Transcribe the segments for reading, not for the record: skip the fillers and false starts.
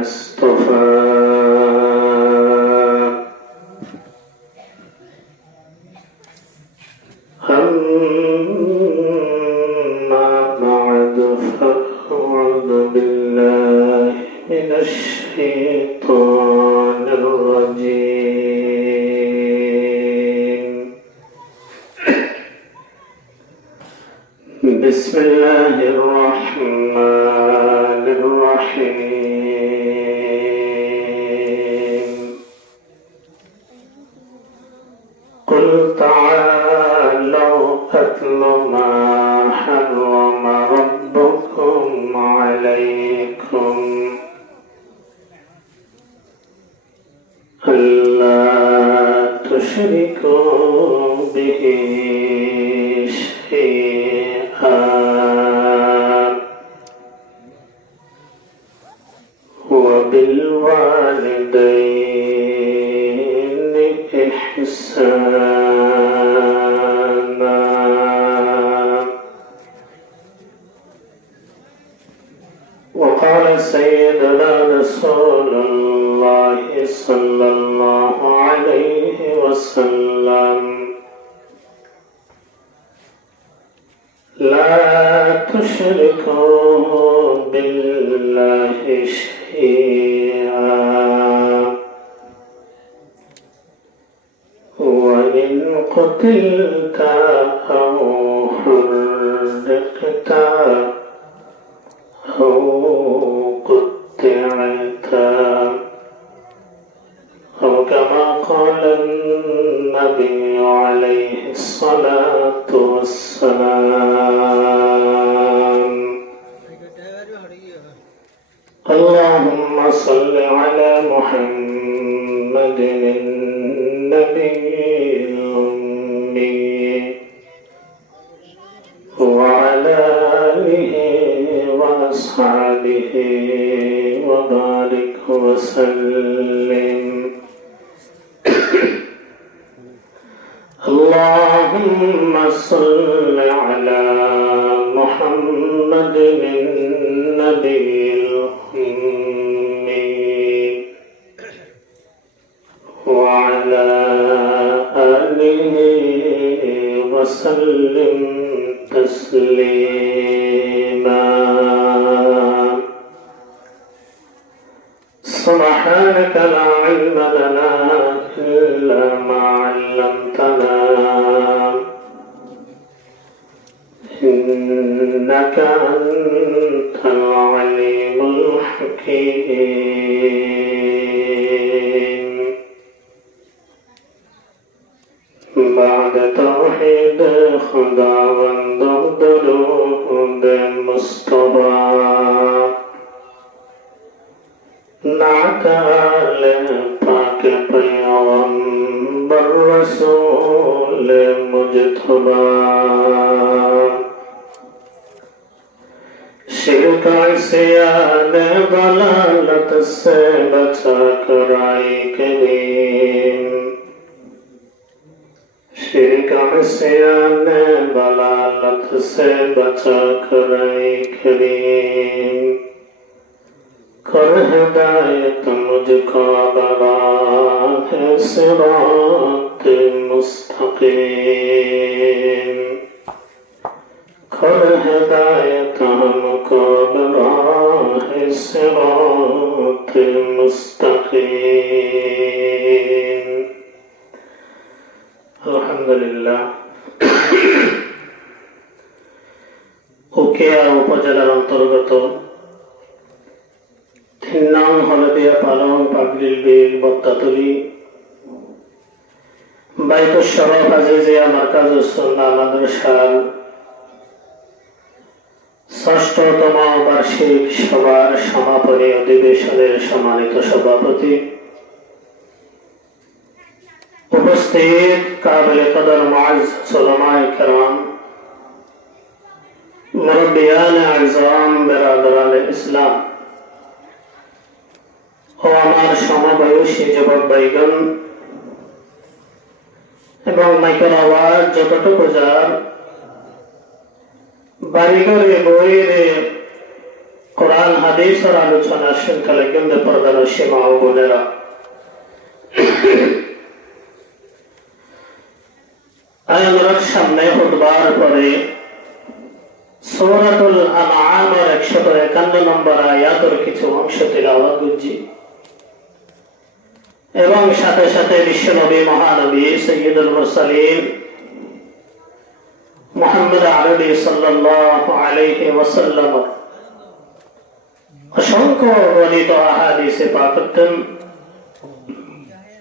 اصطفى أما بعد فأعوذ بالله من الشيطان الرجيم بسم الله الرحمن الرحيم قل تعالوا أتل ما حرم ربكم عليكم ألا تشركوا به شيئا وبالوالدين إحسانا وقال سيدنا رسول الله صلى الله عليه وسلم لا تشركوا بالله شيئا وإن قتلت أو حرقت أو قطعت أو كما قال النبي عليه الصلاة والسلام اللهم صل على محمد النبي الأمي وعلى آله وأصحابه وبارك وسلم اللهم صل على محمد النبي الأمي وعلى آله وسلم تسليما سبحانك لا علم لنا إلا ما علمتنا إنك أنت العليم الحكيم بعد توحيد خداوند درود مصطفى نعت آل پاک پیغمبر رسول مجتبی شرک عصیان ضلالت سے بچا کر آئی کریم شرک عصیان ضلالت سے بچا کر آئی کریم کر ہدایت مجھ کو براہ صراط مستقیم کر ہدایت ہم کو براہ صراط مستقیم الحمدللہ উকিয়া উপজেলার অন্তর্গত 3 নং হলদিয়া পালং পাগড়ির বিল বত্তাতলি বাইতুশ শরফ আজিজিয়া মারকাজুস সুন্নাহ মাদ্রাসার ৬ষ্ঠতম বার্ষিক সভার সমাপনী অধিবেশনের সম্মানিত সভাপতি উপস্থিত কাবিল কদর মুআজ্জাজ উলামায়ে কেরাম মুরব্বিয়ান আযম বিরাদরান ইসলাম ও আমার সমবয়সী যুবক ভাইগণ এবং মাইকের আওয়াজ যতটুকু যার বাড়িঘরে বইরে কোরআন হাদিসের আলোচনা শৃঙ্খলা কেন্দ্রে পর্দার সীমা ও বোনেরা, আমরা সামনে খুতবার পরে সূরাতুল আনআমের 151 নম্বর আয়াতের কিছু অংশ তিলাওয়াত করছি এবং সাথে সাথে বিশ্বনবী মহানবী সৈয়দুল মুরসালিন মুহাম্মদ আরবি সাল্লাল্লাহু আলাইহি ওয়াসাল্লাম অসংখ্য গণিত আহাদিসে পাকতন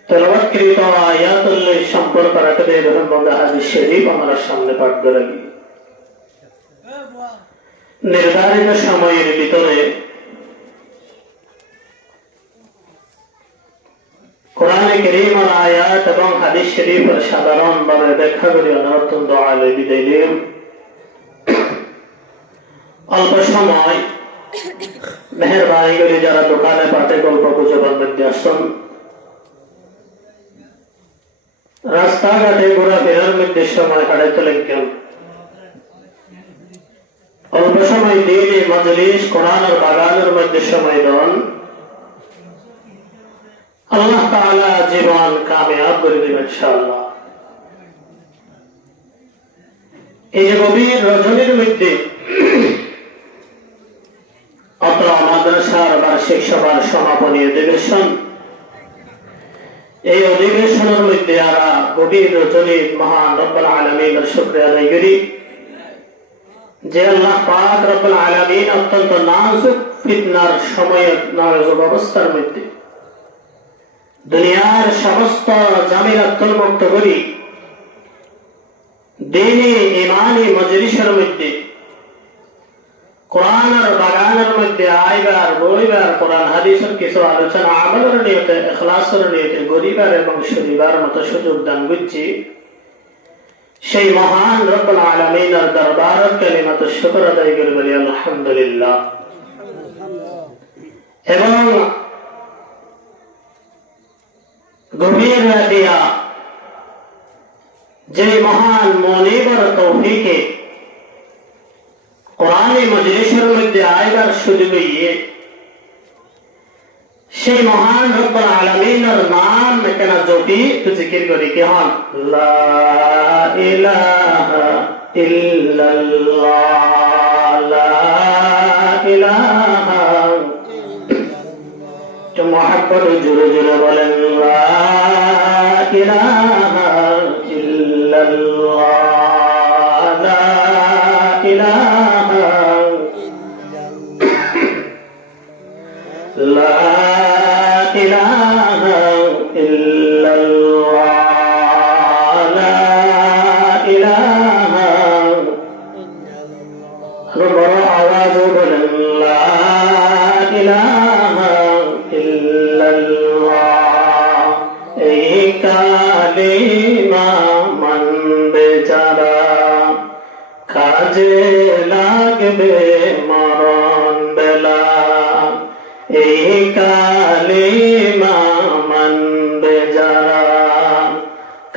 তেলাওয়াতকৃত আয়াতুল সম্পর্ক রাখতে এবং হাদিস শরীফ আমার সামনে পাঠ করে নির্ধারিত সময়ের ভিতরে কোরআনে কারীমের আয়াত এবং হাদিস শরীফের সাধারণভাবে ব্যাখ্যা করে অনুরোধন দোয়া বিদায় দিলাম। অল্প সময় মেহেরবানি করে যারা দোকানে পাটে গল্প গুজবের মধ্যে আসছেন, রাস্তাঘাটে ঘোরাফেরার মধ্যে সময় হারাইতে লাগবেন, অল্প সময় দিনে মজলিস কোরআনের বাগানের মধ্যে সময় দেন, আল্লাহ তাআলা জীবন কামিয়াব করে দেবেন ইনশাআল্লাহ। এই যে গভীর রজনীর মধ্যে অত্র মাদ্রাসার বার্ষিক সভার সমাপনী অধিবেশন, এই অধিবেশনের মধ্যে আমরা গভীর রজনীর মহান রব্বুল আলামিনের শুকরিয়া আদায় করি যে আল্লাহ পাক রব্বুল আলামিন অত্যন্ত নাজুক ফিতনার সময়ের নাজুক অবস্থার মধ্যে দুনিয়ার সমস্ত জামিলাতুল মুক্ত করি দ্বীনি ঈমানি মজলিসের মধ্যে কোরআনের বাগানের মধ্যে আইবার বইবার কোরআন হাদিসের কিছু আলোচনা আমলের নিয়তে ইখলাসের নিয়তে গরিবার এবং শরীবার মতো সুযোগ দান করছি। সেই মহান রব্বুল আলামিনের দরবারে কালিমাতুশ শুকর আদায় করে বলি আলহামদুলিল্লাহ। এবং গভীর রাতিয়া যে মহান মনিবর তৌফিকে কোরআনে মজলিসের মধ্যে আইবার সুযোগ হইয়ে সেই মহান রব্বুল আলামিনের নাম এখানে জপি তো জিকির করি কি হন লা ইলাহা ইল্লাল্লাহ লা ইলাহা তো মহব্বত জোরে জোরে বলেন লা ইলাহা ইল্লাল্লাহ লা ইলাহা লা ইলাহা ইল্লাল্লাহ লা ইলাহা বড় আওয়াজ বলেন লা ইলাহা ইল্লাল্লাহ। এই কালিমা মানবে যারা কাজে লাগবে মরণ বেলা, এই কালিমা মানবে যারা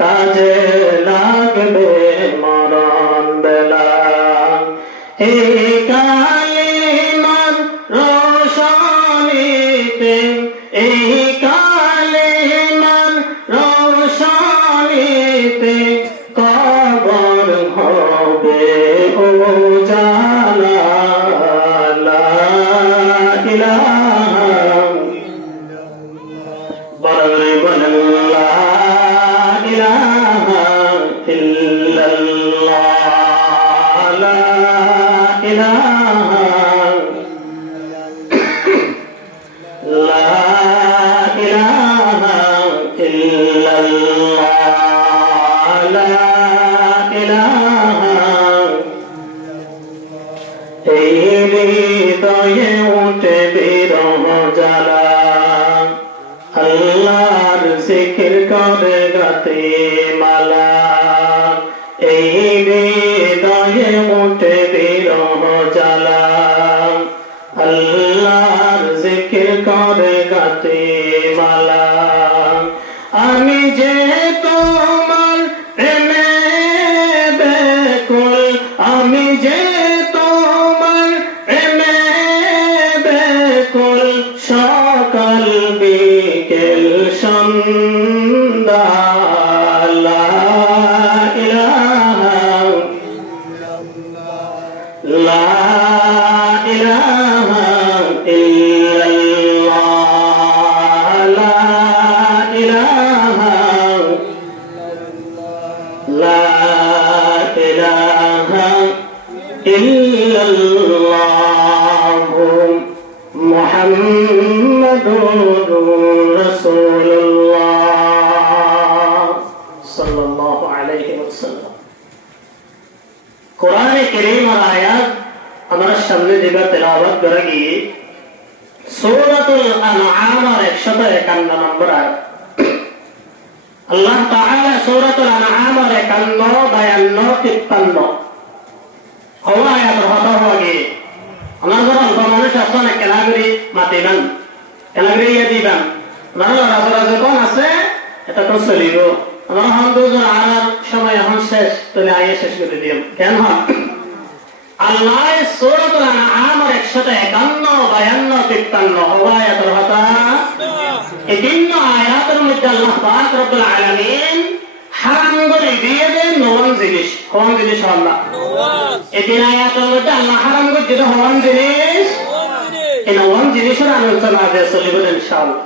কাজে লাগবে মরণ বেলা, এই কালিমার রোশনীতে এই কালিমার রোশনীতে কবর হবে উজালা লা ইলাহা বলে বলেন লা ইলাহা ইল্লাল্লাহ লা ইলাহা লা ইলাহা ইল্লাল্লাহ লা ইলাহা। এই হৃদয়ে উঠে বিরহ জ্বালা, আল্লাহর জিকির করে গাতে মালা, এই হৃদয়ে উঠে বিরহ জ্বালা, আল্লাহর জিকির করে গাতে মালা। আমি যে তোমার প্রেমে ব্যাকুল, আমি যে তোমার প্রেমে সকাল বিকেল সন্ধ্যা লা ইলাহা লা ইলাহা ইল্লাল্লাহ লা ইলাহা লা ইলাহা ইল্লাল্লাহ মুহাম্মাদুর রাসূলুল্লাহ সাল্লাল্লাহু আলাইহি ওয়াসাল্লাম। কোরআনে কারীমের আয়াত আমার সামনে যেটা তেলাওয়াত করা গিয়ে সূরাতুল আনআমের 151 নম্বর আয়াত। আল্লাহ তাআলা সূরাতুল আনআমের 51, 52, 53 হওয়া আয়াত হতা হওয়া গিয়ে আমার ঘর অল্প মানুষ আসন কেনাগরি মাতিবেন, কেনাগরি ইয়ে দিবেন। আমার রাজা যখন আছে এটা তো চলিব। আমার হন দুজন আর সময় এখন শেষ, তাহলে আগে শেষ করে দিলাম। কেন হন আল্লাহ সূরাতুল আনআমের 151, 52, 53 হওয়া আয়াতের হতা এই তিন আয়াতের মধ্যে আল্লাহ পাক রব্বুল আলামিন হারাম করে দিয়ে দেন নওয়ান জিনিস। কোন জিনিস আল্লাহ এই তিন আয়াতের মধ্যে আল্লাহ হারাম করে যেটা হওয়ান জিনিস, এই নওয়ান জিনিসের আলোচনা আজ চলিব ইনশাআল্লাহ।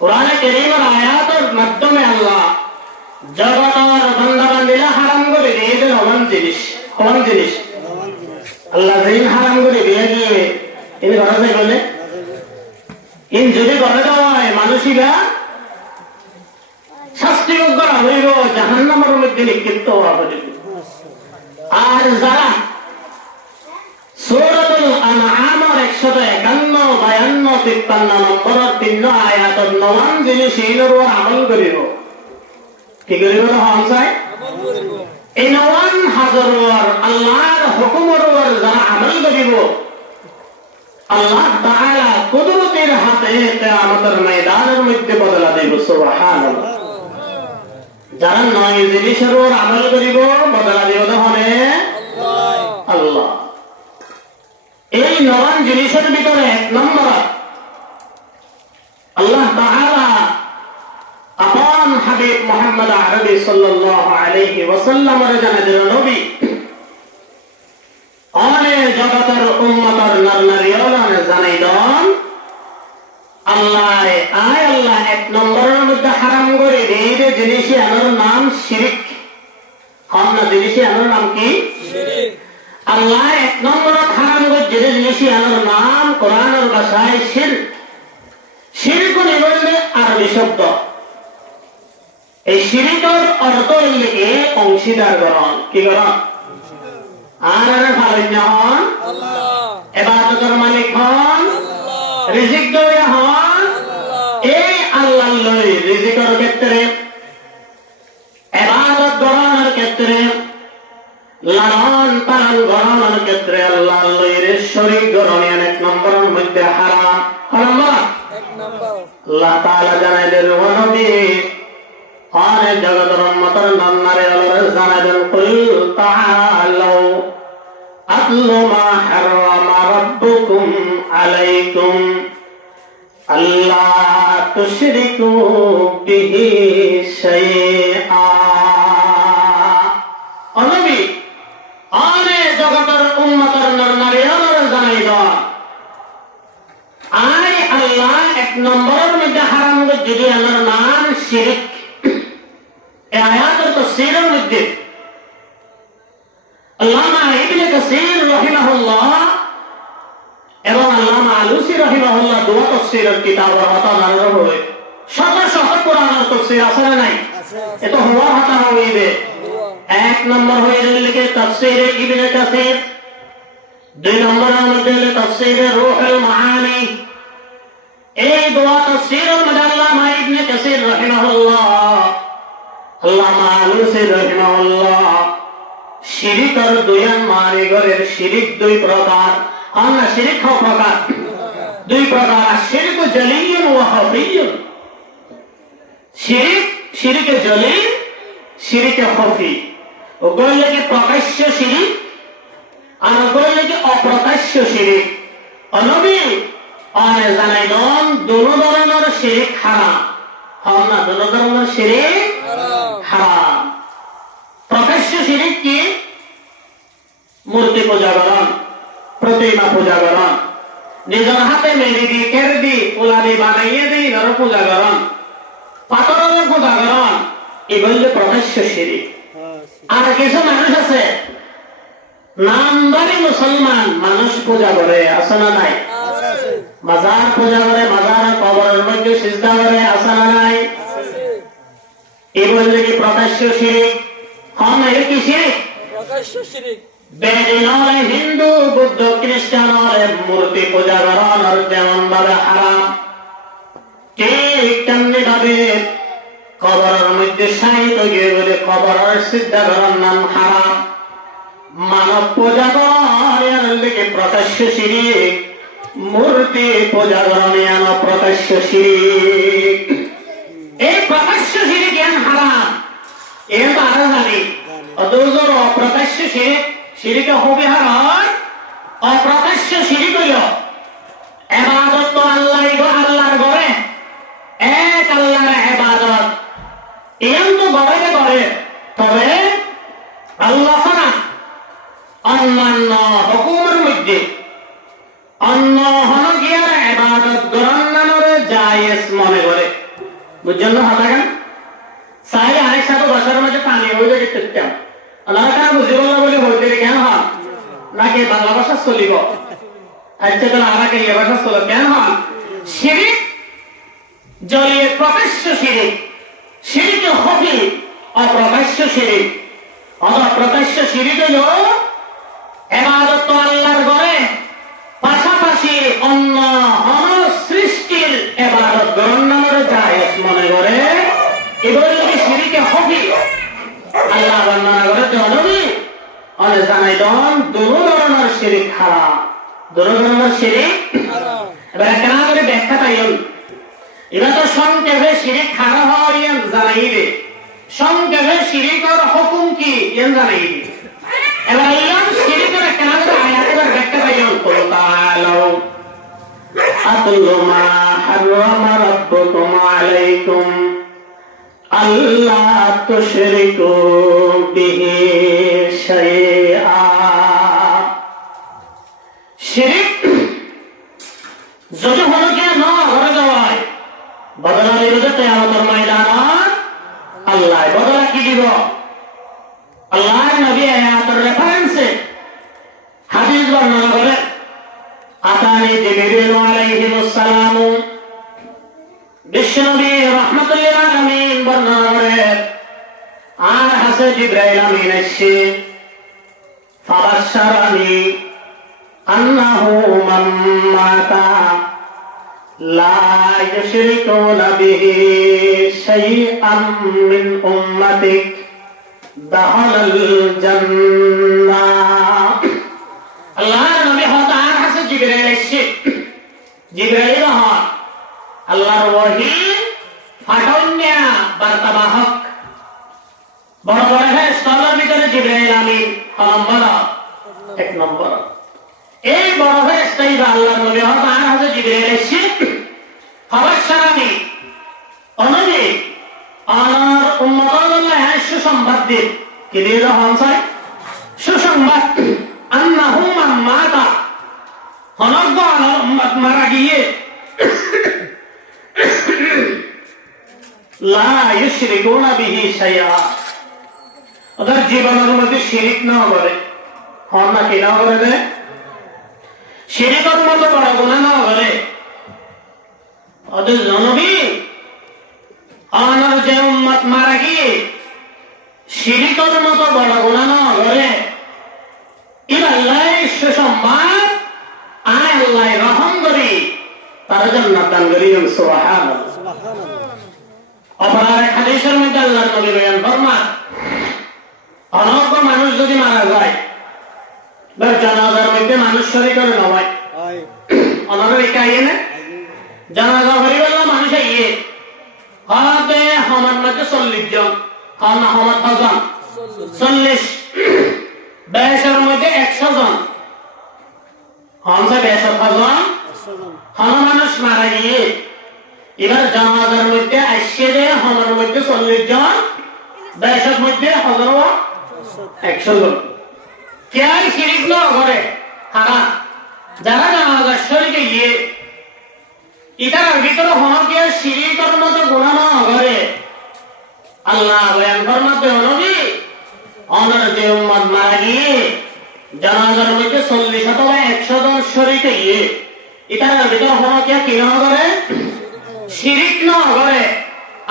কোরআনে কারীমের আয়াতের মাধ্যমে আল্লাহ জগতের বান্দাবান্দিরা হারাম করে দিয়ে দেন নওয়ান জিনিস। কোন জিনিস আল্লাহ জিন হারাম করে দিয়ে দিয়ে ইনি ঘরে যাই বলে ইন যদি ঘরে যাওয়া হয় মানুষিরা শাস্তি করা হইব, জাহান্নামের মধ্যে নিক্ষিপ্ত হওয়া হইব। আর যারা সূরাতুল আনআমের 151, 52, 53 নম্বরের 3 আয়াতের নওয়ান জিনিস এইনের উপর আমল করিব, কি করিব না হন চাই এই নওয়ান হাজার আল্লাহর হুকুমের উপর যারা আমল করিব আল্লাহ তাআলা কুদরতের হাতে কিয়ামতের ময়দানের মধ্যে বদলা দেব। সুবহানাল্লাহ। যারা নয় জিনিসের উপর আমল করিব বদলা দিব তাহলে আল্লাহ। এই নয় জিনিসের ভিতরে 1 নম্বর আল্লাহ তাআলা আপন হাবিব মুহাম্মদ আরবি সাল্লাল্লাহু আলাইহি ওয়াসাল্লামের জানাদের নবী অনেক জগতের উম্মতের নরনারীওয়ালানে জানাই দেন আল্লাহ আল্লাহ 1 নম্বরের মধ্যে হারাম করে দিয়ে যে জিনিস আনার নাম শিরিক। হন না জিনিস আনার নাম কি শিরিক। আল্লাহ 1 নম্বরে হারাম করে যে জিনিস আনার নাম কোরআনের ভাষায় শিরক। শিরক নিবন্ধে আরবি শব্দ। এই শিরিকের অর্থ লিখে অংশীদার গ্রহণ। কি গ্রহণ? আর ভালো হন আল্লাহ, ইবাদতের মালিক হন আল্লাহ, রিজিক দয়া হন এই আল্লাহ। লই রিজিকের ক্ষেত্রে, ইবাদত গ্রহণের ক্ষেত্রে, লালন পালন গ্রহণের ক্ষেত্রে আল্লাহ লইরে শরীক গ্রহণ 1 নম্বরের মধ্যে হারাম। হারাম 1 নম্বর। আল্লাহ তাআলা জানাইলেন ও নবী অনেক জগতের উম্মতের নারে আল্লাহ জানাইলেন কুল তাআলাউ আতলু মা হারামা রাব্বুকুম আলাইকুম আল্লা তুশরিকু বিহি শাইআ। ও নবী অনেক জগতের উম্মতের নারে আল্লাহ জানাই দাও আই আল্লাহ 1 নম্বরের মধ্যে হারাম করে যদি আল্লাহর নাম শিরক। এই আয়াতের তাফসীরের মধ্যে আল্লামা ইবনে কাসীর রাহিমাহুল্লাহ এবং আল্লামা আলুসি রাহিমাহুল্লাহ দুটো তাফসীরের কিতাবের হাতা নারো হয়। শত শত কোরআনের তাফসীর আছে না নাই? এত হওয়ার হাতা হইবে। 1 নম্বর হয়ে লিখে তাফসীর ইবনে কাসীর, 2 নম্বরের মধ্যে তাফসীর রূহুল মাআনি। এই দুটো তাফসীরের মধ্যে আল্লামা ইবনে কাসীর রাহিমাহুল্লাহ, আল্লামা আলুসি রাহিমাহুল্লাহ শিরিকের 2 মারি ঘরের শিরিক 2 প্রকার। না শিরিক প্রকার 2 প্রকার। শিরিক জলিয়ুন ওয়া খাফিয়ুন। শিরিক শিরিক জলি, শিরিক খাফি। ওগুলো কি প্রকাশ্য শিরিক আর ওগুলো কি অপ্রকাশ্য শিরিক। নবী আর জানাই দন দুনো ধরনের শিরিক হারাম হন না দুনো ধরনের শিরিক হারাম প্রকাশ্য শিরিক কি মূর্তি পূজা করন প্রতিমা পূজা করন নিজের হাতে মেরে দি কের দি পোলারি বানাইয়ে দিই নর পূজা করন পাথরের পূজা করন এগুলো প্রকাশ্য শিরিক আর কিছু মানুষ আছে নামদারি মুসলমান মানুষ পূজা করে আছে না নাই মাজার পূজা করে মাজার কবরের মধ্যে সিজদা করে আছে না নাই এগুলো কি প্রকাশ্য শিরিক হন এর কি শিরিক প্রকাশ্য শিরিক বেদিনরে হিন্দু বুদ্ধ খ্রিস্টানরে মূর্তি পূজা করার যেমন ভাবে হারাম ঠিক তেমনি ভাবে কবরের মধ্যে সাহিত্য গিয়ে বলে কবরের সিদ্ধা করার নাম হারাম মানব পূজা করার দিকে প্রকাশ্য শিরিক মূর্তি পূজা করার প্রকাশ্য শিরিক এই প্রকাশ্য শিরিক এন হারাম এর তো আরো জানি অথচ অপ্রকাশ্য শিরিক শিরিকে হবে হারাম অপ্রকাশ্য শিরিক হইল ইবাদত তো আল্লাহর ঘরে এক আল্লাহর ইবাদত এন তো ঘরে করে তবে আল্লাহ ছাড়া অন্যান্য হুকুমের মধ্যে অন্য হনগিয়ার ইবাদত গণনার জায়েজ মনে করে বুঝছেন না কথা কেন সাই আরেক সাথে বছরের মধ্যে পানি হয়ে যায় টুকটাম আল্লাহ কার বুঝিবল্লা বলে হইতে কেন হন নাকি বাংলা ভাষা চলিব আচ্ছা তাহলে আর কি ভাষা চলো কেন হন শিরিক জলিয়ে প্রকাশ্য শিরিক শিরিক হবে অপ্রকাশ্য শিরিক অপ্রকাশ্য শিরিক হল ইবাদত তো আল্লাহর ঘরে পাশাপাশি অন্য সৃষ্টির ইবাদত গণনার জায়েজ মনে করে এগুলো যদি শিরিকে হবে আল্লাহ বর্ণনা করে জননী অনেক জানাই দন দুনো ধরনের শিরিক হারাম দুনো ধরনের শিরিক এবার কেন করে ব্যাখ্যা তাইন এবার তো সংক্ষেপে শিরিক হারাম হওয়ার ইয়ান জানাইবে সংক্ষেপে শিরিকের হুকুম কি ইয়ান জানাইবে এবার ইয়ান শিরিকের কেন করে আয়াতের ব্যাখ্যা তাইন কুল তাআলাউ আতুলু মা হারামা রাব্বুকুম আলাইকুম আল্লাহ তুশরিকু বিহি শাইআ শিরিক যদি হলো কি না ঘরে যাওয়ায় বদলা দিবে কিয়ামতের ময়দানত আল্লাহ বদলা কি দিব আল্লাহর নবী আয়াতের রেফারেন্সে হাদিস বর্ণনা করে আতানি জিবরিল আলাইহিস সালাম বিশ্বনবী রাহমাতুল্লিল আলামিন বর্ণনা করে আর হাসে জিবরাইল আমিন এসে ফাবাশশারানি আন্নাহু মান মাতা লা ইউশরিকুনা বিহি শাইআন মিন উম্মাতিক দাখালাল জান্নাহ আল্লাহর নবী হযরত আর হাসে জিবরাইল এসে জিবরাইল হন আল্লাহর ওহী ফাটাউন্যা বার্তাবাহক বড় বড় ফেরেশতার ভিতরে জিবরাইল আমিন নম্বর এক নম্বর এই বড় ফেরেশতাই আল্লাহর নবী হযরত আর হযরত জিবরাইল এসে ফাবাশশারানি অনবী আমার উম্মতাল্লাহ সুসংবাদ দিন কি দিয়ে হন চাই সুসংবাদ আন্নাহু মান মাতা হনগ্য উম্মত মারা গিয়ে লা ইউশরিকুনা বিহি শাইআ अगर জীবনের মধ্যে শিরিক না করে হন না কি না করে দেয় শিরিকের মধ্যে বড় গুনাহ না করে ওদের নবী আমার যে উম্মত মারা গিয়ে শিরিকের মতো বড় গুনাহ না করে ইলা আল্লাহ সুসংবাদ আয় আল্লাহ রহম করি তার জান্নাত দান করি সুবহানাল্লাহ অপর এক হাদিসের মধ্যে আল্লাহর নবী বলেন ফরমান অনর্থ মানুষ যদি মারা যায় বা জানাজার মধ্যে মানুষ শরীক করে না ভাই অনর্থ একাইয়ে না জানাজা হরি বললো মানুষ আইয়ে হতে আমার মধ্যে 40 জন আর না আমার জন 40 বেশের মধ্যে 100 জন हमसे 100 জন হন মানুষ মারা গিয়ে এবার জানাজার মধ্যে আসছে যে হনের মধ্যে 40 জন, দেশের মধ্যে 100 জন। কে শিরিক ন করে হারা যারা জানাজার শরীরে গিয়ে ইটার ভিতরে হনকে শিরিকের মতো গুনাহ ন করে আল্লাহ বয়ান ফরমাতে নবী অনর যে উম্মত মারা গিয়ে জানাজার মধ্যে 40 অথবা 100 জন শরীরে গিয়ে ইটার ভিতরে হনকে কি ন করে শিরিক ন করে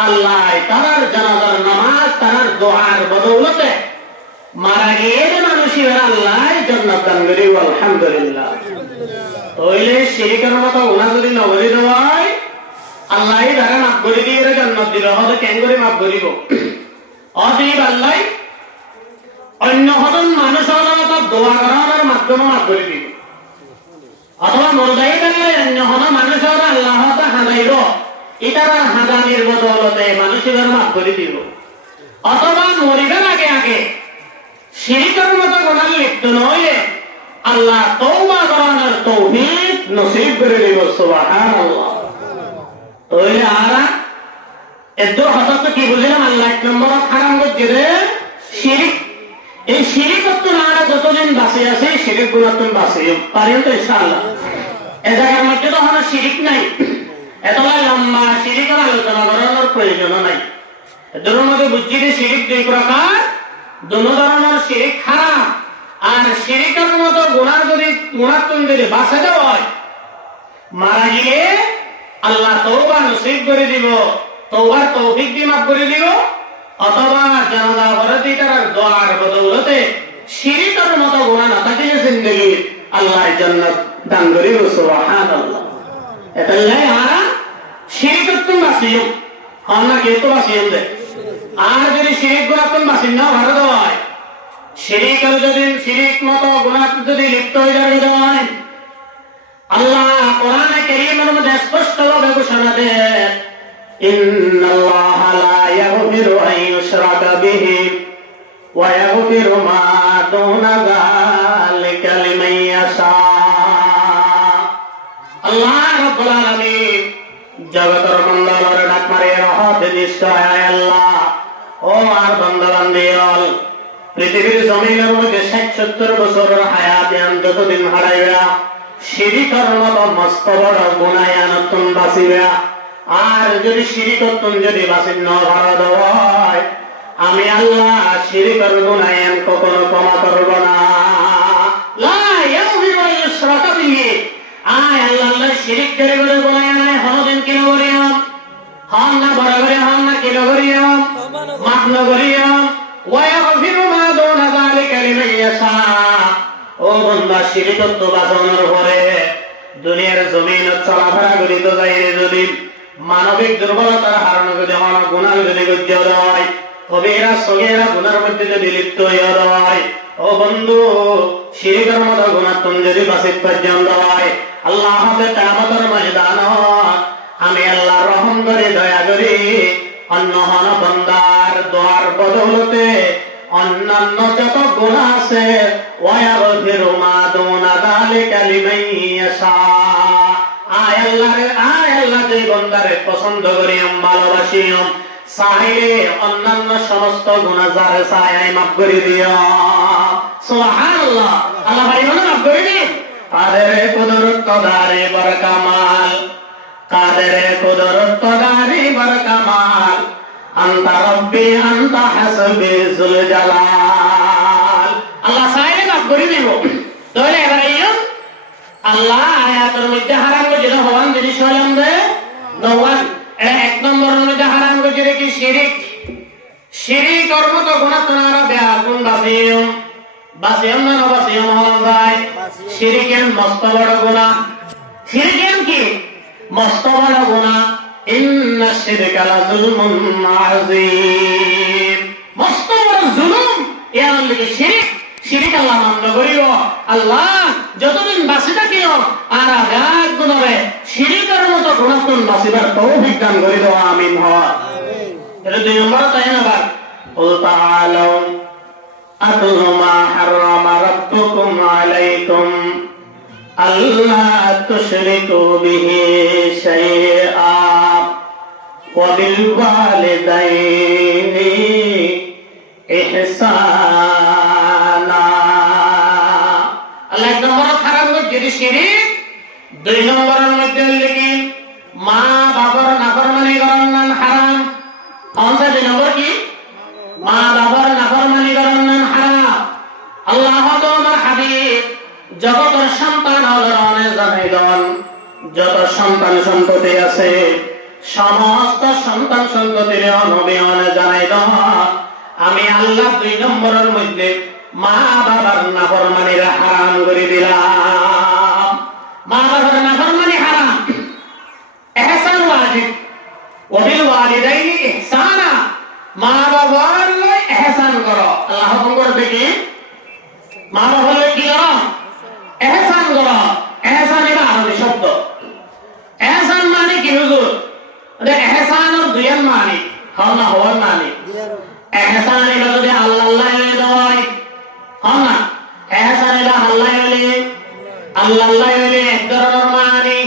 আল্লাহ তার জানাজার নামাজ তার দোয়ার বদৌলতে মারা গিয়ে মানুষের আল্লাহ জান্নাত দান করে আলহামদুলিল্লাহ। তাইলে শিরিকের মতো গুনাহ যদি নগরী হয় আল্লাহ তারা মাফ করে দিয়ে জান্নাত দিল, হয়তো কেন করে মাফ করিব অতএব আল্লাহ অন্য হতন মানুষ দোয়া করানোর মাধ্যমে মাফ করে দিব, অথবা মরদাই থাকলে অন্য হন মানুষ আল্লাহ হাজাইব এটার হাজানির বদৌলতে মানুষের মাফ করে দিব, অথবা মরিবার আগে আগে শিরিকের মতো গুনাহ লিপ্ত নয় আল্লাহ তওবা করানোর তৌফিক নসিব করে দিব সুবহানাল্লাহ। তাইলে আমরা এত হঠাৎ কি বুঝলাম আল্লাহ 1 নম্বর হারাম করছে রে শিরিক। এই শিরিক তো না যতদিন বাঁচে আছে শিরিক গুনাহ তুমি বাঁচে পারেন তো ইনশাআল্লাহ। এ জায়গার মধ্যে তো কোনো শিরিক নাই, এতলা লম্বা শিরিকের আলোচনা করানোর প্রয়োজন নাই। এর মধ্যে বুঝছি যে শিরিক 2 প্রকার, দুনো ধরনের শিরিক হারাম। আর শিরিকের মতো গুনাহ তুমি যদি বাঁচে দেওয়া হয় মারা গিয়ে আল্লাহ তওবা নসিব করে দিব, তওবার তৌফিক দিয়ে মাফ করে দিব, অথবা জানাজা পড়াতে তার দোয়ার বদৌলতে শিরিকের মতো গুনাহ না থাকে জিন্দেগি আল্লাহ জান্নাত দান করে সুবহানাল্লাহ। এটাই আমরা শিরিক তুমি বাঁচিও আমরা কে তো বাঁচিও দে। আর যদি শিরিক গুনাহ তুমি বাঁচি না ভালো হয় শিরিক আর যদি শিরিক মতো গুনাহ যদি লিপ্ত হয়ে যায় আল্লাহ কোরআনে কারীমের মধ্যে স্পষ্টভাবে ঘোষণা দেন ইন্নাল্লাহা লা ইয়াগফিরু আন ইউশরাকা বিহি ওয়া ইয়াগফিরু মা দুনা যালিকা লিমান ইয়াশা। আল্লাহ রাব্বুল আলামিন জগতের বান্দাদের ডাক মারে রহমত নিশ্চয় আল্লাহ ও আর বান্দা বান্দিয়াল পৃথিবীর জমিনের মধ্যে 60-70 বছরের হায়াত যতদিন হারাইবা শিরিকের মতো মস্ত বড় গুনাহ তুমি বাঁচিবা। আর যদি শিরিকত যদি বাঁচিন না ভারত হয় আমি আল্লাহ শিরিকের গুনাহ কখনো ক্ষমা করব না। লা ইয়াগফিরু আন ইউশরাকা বিহি আয় আল্লাহ শিরিক করে বলে গুনাহ নাই হনদিন কি করিয়াম হন না বরাবর হন না কি করিয়াম মাফ না করিয়াম ওয়া ইয়াগফিরু মা দুনা যালিকা লিমান ইয়াশা। ও বান্দা শিরিকত তো বাঁচানোর পরে দুনিয়ার জমিন চলাফেরা করি তো যাইরে যদি মানবিক দুর্বলতার হারানো যদি হন গুনাহ যদি গজ্জ হয় কবিরা সগীরা গুনার মধ্যে যদি লিপ্ত হয়ে হয় ও বন্ধু শিরিকের মতো গুনাহ তুমি যদি বাঁচিত পর্যন্ত হয় আল্লাহ হাতে কিয়ামতের ময়দান আমি আল্লাহ রহম করে দয়া করি অন্য হন বান্দার দোয়ার বদৌলতে অন্যান্য যত গুনাহ আছে ওয়ায়াগফিরু মা দুনা যালিকা লিমান ইয়াশা। আয় আল্লাহ যে বান্দারে পছন্দ করি ভালোবাসি চাইলে অন্যান্য সমস্ত গুনাহ যারে চাই মাফ করে দিও সুবহানাল্লাহ। আল্লাহ ভাই বলেন মাফ করে দিন কাদেরে কুদরত কদারে বর কামাল কাদেরে কুদরত কদারে বর কামাল আনতা রব্বি আনতা হাসবি যুল জালাল। আল্লাহ চাইলে মাফ করে দিব। তাহলে এবারে আল্লাহ আয়াতের মধ্যে হারাম করে যেটা হওয়ান জিনিস হলাম যে নওয়ান 1 নম্বরের মধ্যে হারাম করে কি শিরিক। শিরিক কর্ম তো গুনাহ তোমরা বেআকুন বাসিয়ম না বাসিয়ম হওয়া যায় শিরিকের মস্ত বড় গুনাহ। শিরিকের কি মস্ত বড় গুনাহ ইন্না শিরকা লাযুলমুন আযীম মস্ত বড় জুলুম এর লাগি শিরিক। শিরিক আল্লাহ মান্য করিও আল্লাহ যতদিন বাঁচি থাকিও আর আগাত গুণরে শিরিকের মতো গুনাহ তুমি বাঁচিবার তৌফিক দান করে দাও আমিন হয়। এটা 2 নম্বর তাই না বাদ কুল তাআলাউ আতুলু মা হারামা রাব্বুকুম আলাইকুম আল্লা তুশরিকু বিহি শাইআ ওয়া বিল ওয়ালিদাইনি ইহসানা। আল্লাহ এক নম্বর হারাম করে শিরিক, দুই নম্বরের মধ্যে লিখি মা বাবার নাফরমানি করার হারাম। আমাদের দুই নম্বর কি? মা বাবার নাফরমানি করার হারাম। আল্লাহ তো আমার হাবিব জগতের সন্তান হলরনে জানাইলেন, যত সন্তান সন্ততি আছে সমস্ত সন্তান সন্ততির নবীনে জানাইলেন আমি আল্লাহ দুই নম্বরের মধ্যে মা বাবার নাফরমানির হারাম করে দিলাম। মা বাবার নাফরমানি হারাম। ইহসান ওয়াজিব, ওয়া বিল ওয়ালিদাইনি ইহসানা। মা বাবার ইহসান করো। আল্লাহ হুকুম করবে কি? মা বাবার কি করো? ইহসান করো। ইহসান এটা আরবি শব্দ। ইহসান মানে কি হুজুর? ইহসানের দুইয়ের মানে হল না হওয়ার মানে। ইহসান এটা যদি আল্লাহ দেওয়াই হল না। ইহসান এটা আল্লাহ এক ধরনের মানে।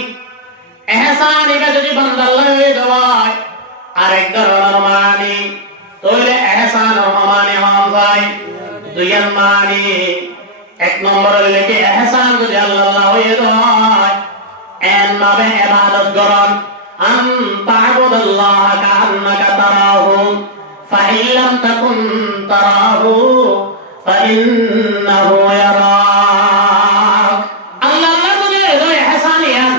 ইহসান এটা যদি বান্দা আল্লাহ দেওয়াই আরেক ধরনের মানে। তাহলে ইহসানের মানে হন যায় দুইয়ের মানে। এক নম্বরের লেগে ইহসান যদি আল্লাহ হয়ে যায় এন ভাবে ইবাদত করুন। আন তা'বুদাল্লাহ কাআন্নাকা তারাহু ফাইন লাম তাকুন তারাহু ফাইন্নাহু ইয়ারাক। আল্লাহ যদি ইহসান ইয়ান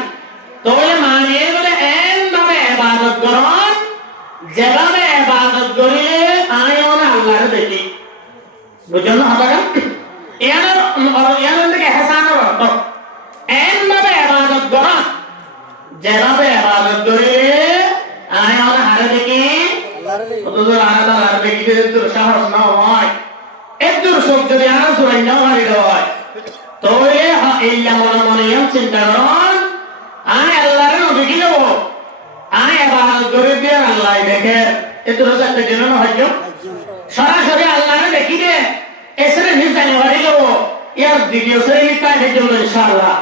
তাহলে মানে বলে এন ভাবে ইবাদত করুন যেভাবে ইবাদত করিলে আমি আল্লাহর দেখি। বুঝলেন আপনারা? যেভাবে আবাদত করে হারে দেখি সাহস না হয় একদূর শোক যদি আরো চুরাই না মারি হয় তো মনে মনে চিন্তা করুন আমি আল্লাহরে নদী দেব আমি আবাদত করে দিয়ে আল্লাহ দেখে একটু একটা জন্য হয়তো সরাসরি আল্লাহরে দেখি দে এসরে নিজ জানুয়ারি যাবো ইয়ার দ্বিতীয় শ্রেণী কাজের জন্য ইনশাআল্লাহ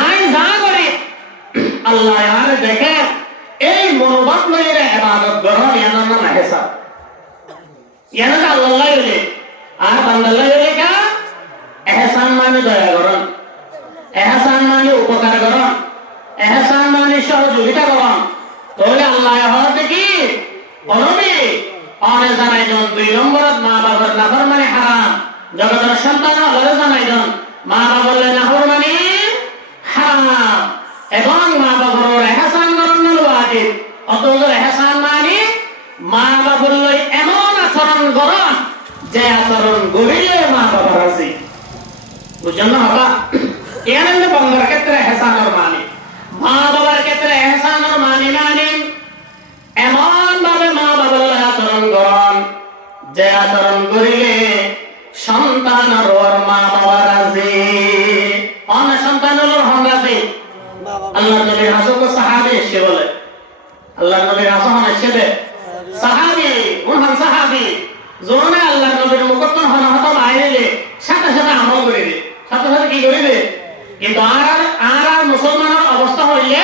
আই যা করি আল্লাহ আরে দেখে এই মনোভাব লইয়ে ইবাদত করো ইয়ার নাম ইহসান। ইয়ার আল্লাহ লইলে আর বান্দা লইলে কা ইহসান মানে দয়া করুন, ইহসান মানে উপকার করুন, ইহসান মানে সহযোগিতা করুন। তাহলে আল্লাহ হতে কি বলবি অনে জানাইজন দুই নম্বরত মা বাবার নাফরমানি হারাম। জগতের সন্তান আল্লাহরে জানাইজন মা বাবার নাফরমানি হারাম এবং মা বাবার ইহসান করন ওয়াজিব। অতএব ইহসান মানে মা বাবার লই এমন আচরণ করুন যে আচরণ করিলে মা বাবা রাজি। বুঝছেন না বাবা? এখানে বন্ধের ক্ষেত্রে ইহসানের মানে মা বাবার ক্ষেত্রে ইহসানের মানে মানে এমন ভাবে মা বাবার আচরণ করুন যে আচরণ করিলে সন্তান আর মা বাবা রাজি। অনেক সন্তান হন রাজি। আল্লাহ নবীর হাসক সাহাবী এসে বলে আল্লাহ নবীর হাসন এসে দে সাহাবী উনহান সাহাবী জোনে আল্লাহ নবীর মুকদ্দম হন হতো বাইরে সাথে সাথে আমল করে দে সাথে সাথে কি করে দে। কিন্তু আর মুসলমানের অবস্থা হইলে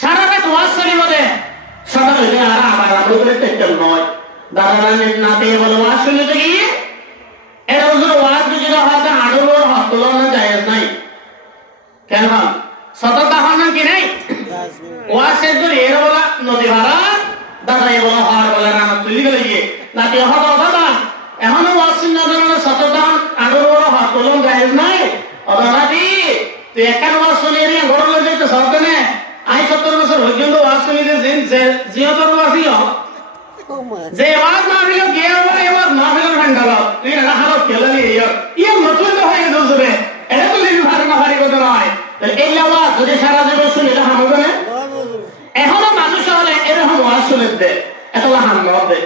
সারা রাত ওয়াজ শরীফ দে সকাল হইলে আর আবার আমল করে তেল নয় দাদা নাতে বলে ওয়াজ শুনতে গিয়ে এর ওয়াজ যদি হয়তো আড়ুর হাত তোলানো যায় নাই কেন সততা হন কি নাই ওয়াজ শেষ করে এর বলা নদী ভাড়া দাদা এ বলা হার বলা রাম তুলি গেলে গিয়ে নাতি হত দাদা এখনো ওয়াজ শুনে সততা আড়ুর হাত তোলন যায় নাই অদাদি তুই একান ওয়াজ শুনে এর ঘর লই যাইতে সরকারে আই 70 বছর পর্যন্ত ওয়াজ শুনে যে জিয়তর ওয়াজিও যে ওয়াজ মাহফিল গিয়ে বলে ওয়াজ মাহফিল ভান্ডাল তুই না হালত কেলালি ইয়ে মতলব হয়ে দোজবে এটা তো লিখি ভার না ভারি কথা নয়। এই ওয়াজ যদি সারা জীবন শুনে এটা হামবে না এখনো মানুষ হলে এরকম ওয়াজ শুনে দে এতলা হামবে দে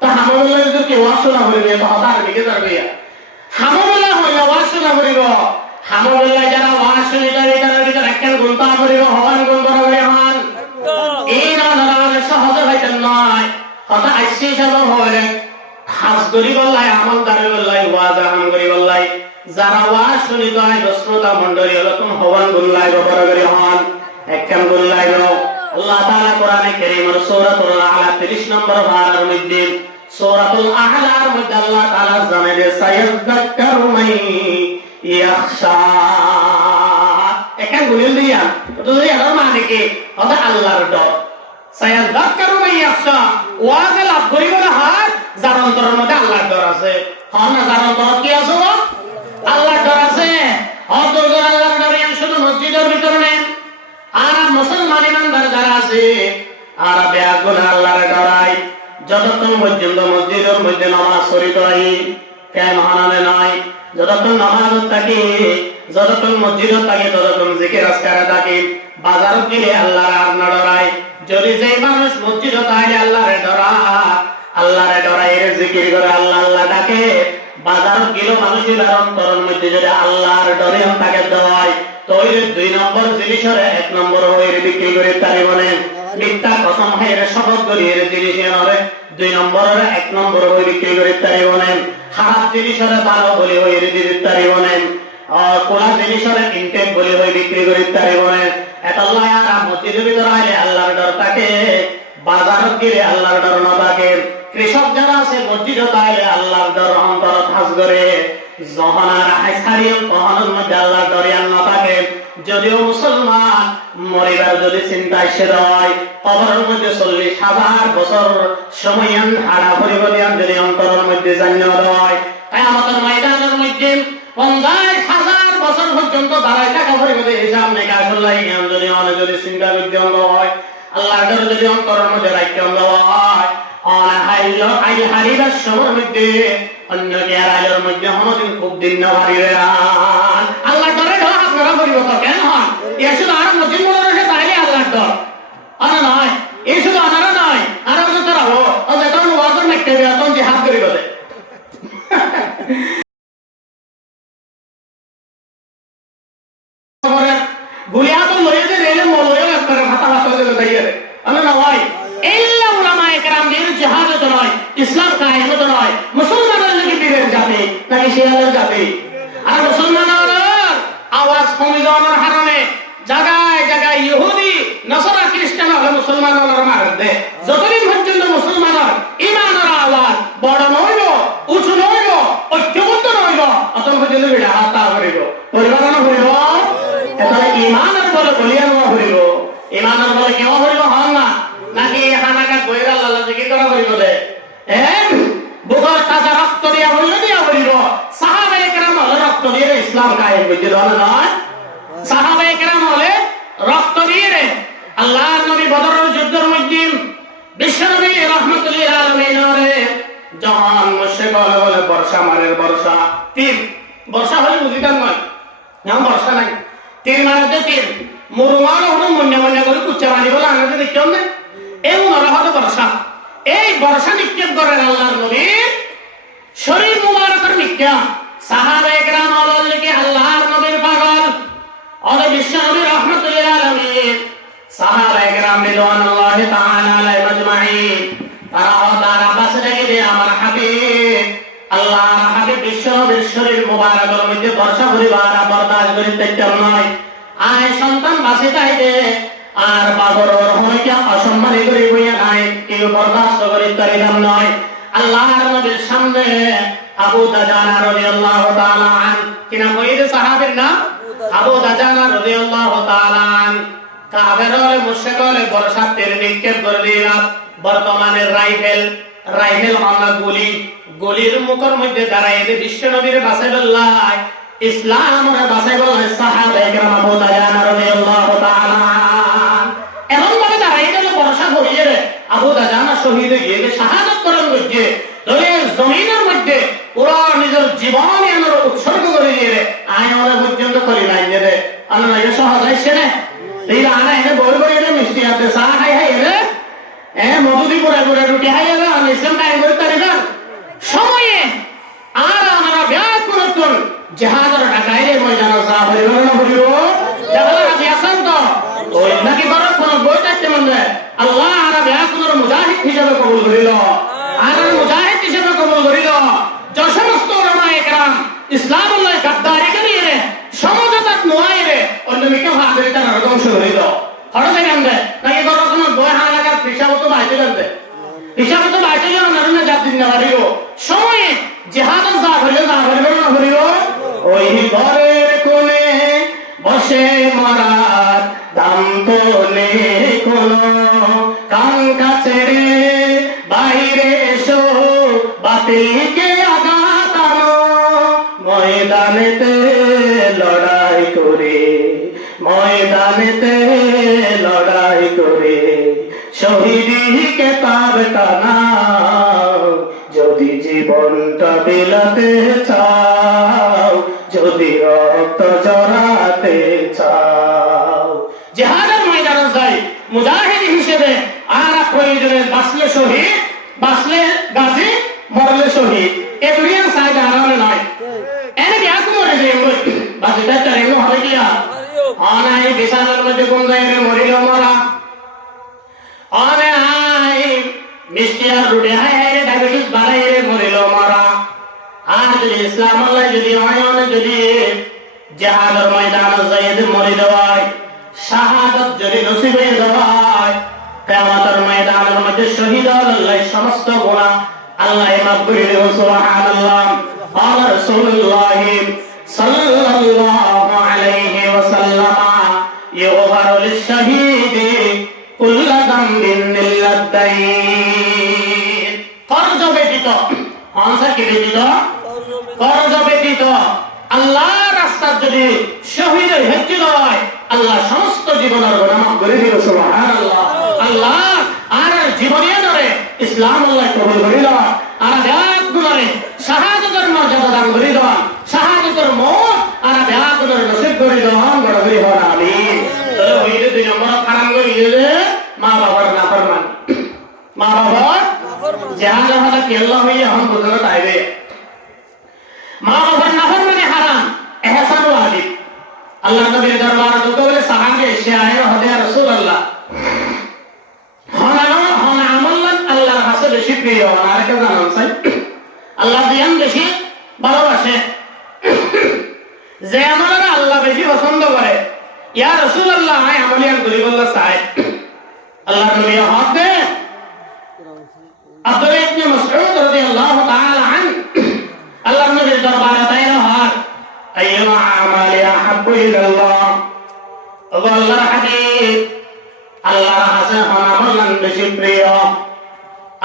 তা হামবে যদি কি ওয়াজ শোনা হইবে তো হাতার দিকে যাবে হামবে হইলে ওয়াজ শোনা হইব হামবে যারা ওয়াজ শুনে তার ভিতরে একটা গুণতা হইব হওয়ার গুণ করে হন এই না সহজে হইতেন নয় কথা আইসি সব হলে হাজ করি বললাই আমল দাঁড়ি বললাই ওয়াজ আহম করি বললাই যারা ওয়াজ শুনিত হয় শ্রোতা মণ্ডলী হলো তুমি হবন গুল্লাই বড় করে হন একখান গুল্লাই আল্লাহ তাআলা কোরআনে কারীমের সূরাতুল আ'লা 30 নম্বর পারার মধ্যে সূরাতুল আ'লার মধ্যে আল্লাহ তাআলা জানায় সায়াযাক্কারু মান ইয়াখশা একখান গুলিল দিয়া তো এর মানে কি ওটা আল্লাহর ডর সায়াযাক্কারু মান ইয়াখশা ওয়াজ লাভ করিব না হাত যার অন্তরের মধ্যে আল্লাহর ডর আছে হন না যার অন্তরে কি আছে আল্লাহর ডর আছে অন্তর আল্লাহর ডর এম শুধু মসজিদের ভিতরে নেই আর মুসলমান ইমানদার যারা আছে আর বেয়াগুন আল্লাহর ডরাই যতক্ষণ পর্যন্ত মসজিদের মধ্যে নামাজ পড়িতে হয় কেন হানালে নাই যতক্ষণ নামাজ থাকি যতক্ষণ মসজিদত থাকি ততক্ষণ জিকির আজকার থাকি বাজারত গেলে আল্লাহর আর না ডরাই যদি যে মানুষ মসজিদত আইলে আল্লাহর ডরাই এর জিকির করে আল্লাহ আল্লাহ ডাকে বাজারত গেলে মানুষের অন্তরের মধ্যে যদি আল্লাহর ডরে তাকে দেয় তো এর 2 নম্বর জিনিসের 1 নম্বর হয়ে বিক্রি করে তারি বলে মিথ্যা কসম হয়ে শপথ করে এর জিনিসের 2 নম্বরের 1 নম্বর হয়ে বিক্রি করে তারি বলে খারাপ জিনিসের ভালো বলে হয়ে দিতে তারি বলে কোলা জিনিসের ইনটেক বলে হয়ে বিক্রি করে তারি বলে এটা আল্লাহ আর মসজিদের ভিতরে আইলে আল্লাহর ডর থাকে বাজারত গেলে আল্লাহর ডর না থাকে কৃষক যারা আছে মসজিদত আইলে আল্লাহর ডর অন্তর থাস করে জহানার হাসারিয়ম কহানোর মধ্যে আল্লাহর ডর না থাকে যদিও মুসলমান মরিবার যদি চিন্তায় সে হয় কবরের মধ্যে 40,000 বছর সময়ন হারা পরিবর্তন যদি অন্তরের মধ্যে জানিয়ে হয় কিয়ামতের ময়দানের মধ্যে 50,000 বছর পর্যন্ত দাঁড়ায় থাকা পরিবর্তন হিসাব নিকাশ আল্লাহ জ্ঞান যদি চিন্তা বিদ্যঙ্গ হয় আল্লাহর ডর যদি অন্তরের মধ্যে রাখতে হয় হারিবার সময়ের মধ্যে অন্য কেয়ারের মধ্যে হনদিন খুব দিন না হারিবে আল্লাহ ডরে আপনারা পরিবর্তন কেন হয় এ শুধু আর মসজিদ মনে রয়েছে তাইলে আল্লাহর ডর আনা নয় এই শুধু আনারা নয় আর তারা হো যখন ওয়াদর নাকতে তখন জিহাদ করি বলে গুলিয়া তো লয়ে যে রেলে মলয়ে একবারে ভাতা ভাতা হয়ে যাইয়ে আনা না ভাই ইল্লা উলামায়ে কেরামদের জিহাদ তো নয় ইসলাম কায়েম তো নয় মুসলমানদের নাকি বীরের জাতি নাকি শিয়ালের জাতি আর মুসলমানদের আওয়াজ কমে যাওয়ার কারণে জায়গায় জায়গায় ইহুদি নাসারা খ্রিস্টান হলে মুসলমানদের মার দে যতদিন পর্যন্ত মুসলমানের ঈমানের আওয়াজ বড় নইব উঁচু নইব ঐক্যবদ্ধ নইব অতন পর্যন্ত বিড়া হাতা করিব পরিবর্তন হইব তাহলে ঈমানের বলে বলিয়া নেওয়া হইব ঈমানের বলে কেউ হইব হন না নাকি হানাকা কইরা আল্লাহ জিকির করা হইব দে বুখার তাজা রক্ত দিয়া হইব সাহাবায়ে কেরাম হলে রক্ত দিয়ে ইসলাম কায়েম হইতে দেওয়া নয় সাহাবায়ে কেরাম হলে রক্ত দিয়ে আল্লাহর নবী বদরের যুদ্ধের মধ্যে বিশ্বনবী রাহমাতুল্লিল আলামিনের যখন মুশরিক বলে বর্ষা মারের বর্ষা তীর বর্ষা হলে বুঝিতাম নয় না বর্ষা নাই তীর মারতে তীর মুরুমার হলো মন্যা মন্যা করে কুচ্চা মারি বলে আমরা দেখতাম না এমন হলো বর্ষা এই বর্ষা নিক্ষেপ করেন আল্লাহর নবীর শরীর মুবারকের নিক্ষেপ সাহাবায়ে কেরাম বললেন আল্লাহর নবীর পাগল ওরে বিশ্বনবী রাহমাতুল্লিল আলামিন সাহাবায়ে কেরাম রিদওয়ানুল্লাহি তাআলা আলাইহিম আজমাইন তারা বাসে থেকে আমার হাবিব আল্লাহর হাবিব বিশ্বনবীর শরীর মুবারকের মধ্যে বর্ষা পরিবার বরদাস্ত করিতে নয় আয় সন্তান বাসে চাইতে আর বাবর হইতে অসম্মানী করে বইয়া নাই কেউ বরদাস্ত করিতে পারিলাম নয় আল্লাহর নবীর সামনে আবু দাজানা রাদিয়াল্লাহু তাআলা আন কি নাম ওই সাহাবীর নাম আবু দাজানা রাদিয়াল্লাহু তাআলা আন কাফের হলে মুশরিক হলে বর্ষা তীর নিক্ষেপ করে দিলাম বর্তমানে রাইফেল আমরা গুলির মুখের মধ্যে দাঁড়ায় বিশ্বনবীর বাঁচাইল্লাহ ইসলামের বাঁচাইল্লাহ সাহাবায়ে কেরাম আবু দাজানা রাদিয়াল্লাহু তাআলা এমন ভাবে দাঁড়াই গেল বর্ষা হইয়ে রে আবু দাজানা শহীদ হয়ে গিয়ে শাহাদাত করার মধ্যে দলের জমিনের মধ্যে পুরা নিজের জীবন এমন উৎসর্গ করে দিয়ে রে আয় আমরা পর্যন্ত করি নাই রে আল্লাহ লাগে সহজ হইছে না এই আনা এনে বই বই রে মিষ্টি আছে চা খাই খাই রে মধুদি পরে পরে রুটি খাই রে আমি ইসলাম কায়েম করতে পারি না সময়ে আর আমরা ব্যাগ করতুন জিহাদের ঢাকায় ময়দান যা হইল না হইল যারা আজি আছেন তো ওই নাকি বড় কোন বই চাইতে মনে আল্লাহ আর ব্যাগ কোন মুজাহিদ হিসেবে কবুল করিল আর মুজাহিদ হিসেবে কবুল করিল যে সমস্ত উলামায়ে কেরাম ইসলামুল্লাহ ধ্বংস করে দাও হঠাৎ জানবে নাকি কোনো কোনো বই হালাকার পেশাগত বাইতে জানবে পেশাগত বাইতে যেন নারুনে জাতির না পারিব সময়ে জিহাদ যা করিও না করিব ওই ঘরের কোণে বসে মারার দাম তো নেই কোনো কান কাছে রে বাইরে এসো বাতিলকে আঘাত আনো ময়দানেতে লড়াই করে শহীদকে তার টানা যদি জীবনটা বিলাতে চাও যদি রক্ত জড়াতে চাও জিহাদের ময়দানে যাই মুজাহিদ হিসেবে আর প্রয়োজনে বাঁচলে শহীদ বাঁচলে গাজী মরলে শহীদ এ দুনিয়ার সাইড আরামে নয় এনে কি আকু মরে যাই বাঁচিটা তার এমন হবে কি অনাই বিছানার মধ্যে কোন জায়গায় মরিল মরা অনাই মিষ্টি আর রুটি হায় ডায়াবেটিস বাড়াই মরিল মরা আর যদি ইসলাম আল্লাহ যদি অয়ন যদি জিহাদের ময়দানে যাইতে মরে দেওয়ায় শাহাদাত যদি নসিব হয়ে দেওয়ায় কিয়ামতের ময়দানের মধ্যে শহীদ আল্লাহ সমস্ত গুনাহ আল্লাহ মাফ করে দেব সুবহানাল্লাহ قال رسول الله صلى الله عليه وسلم يغفر للشهيد كل ذنب إلا الدين قرض ব্যতীত আনসার কি ব্যতীত قرض ব্যতীত আল্লাহ রাস্তায় যদি শহীদ হতে হয় আল্লাহ সমস্ত জীবনের গুনাহ মাফ করে দিবেন সুবহানাল্লাহ আল্লাহ আর জীবনে ধরে ইসলাম আল্লাহ কবুল করে দেন আর এক গুণে শাহাদাতের মর্যাদা দান করে দেন শাহাদাতের মওত আর এক গুণের নসিব করে দেন বড় করে হন আমিন তাহলে ওইটা দুই নম্বর কারণ হইলে মা বাবার নাফরমানি মা বাবার জিহাদ হলো কি আল্লাহ হইয়া এখন বুঝতে চাইবে মা বাবার নাফরমানি হারাম ইহসান ওয়াজিব আল্লাহ নবীর দরবারে তো বলে সাহাবে এসে আয়ে হদে রাসূলুল্লাহ হন আমলান আল্লাহর কাছে বেশি প্রিয় আর কে জানেন চাই আল্লাহ দিয়ান বেশি ভালোবাসে যে আমলরা আল্লাহ বেশি পছন্দ করে ইয়া রাসূলুল্লাহ আয় আমলিয়ান করি বললা চাই আল্লাহ নবী হক দে আব্দুল্লাহ ইবনে মাসউদ রাদিয়াল্লাহু তাআলা আন আল্লাহ নবীর দরবারে তাইরা হক আইয়ুমা আমালি আহাব্বু ইলাল্লাহ ও আল্লাহর হাবিব আল্লাহর কাছে আমল বেশি প্রিয়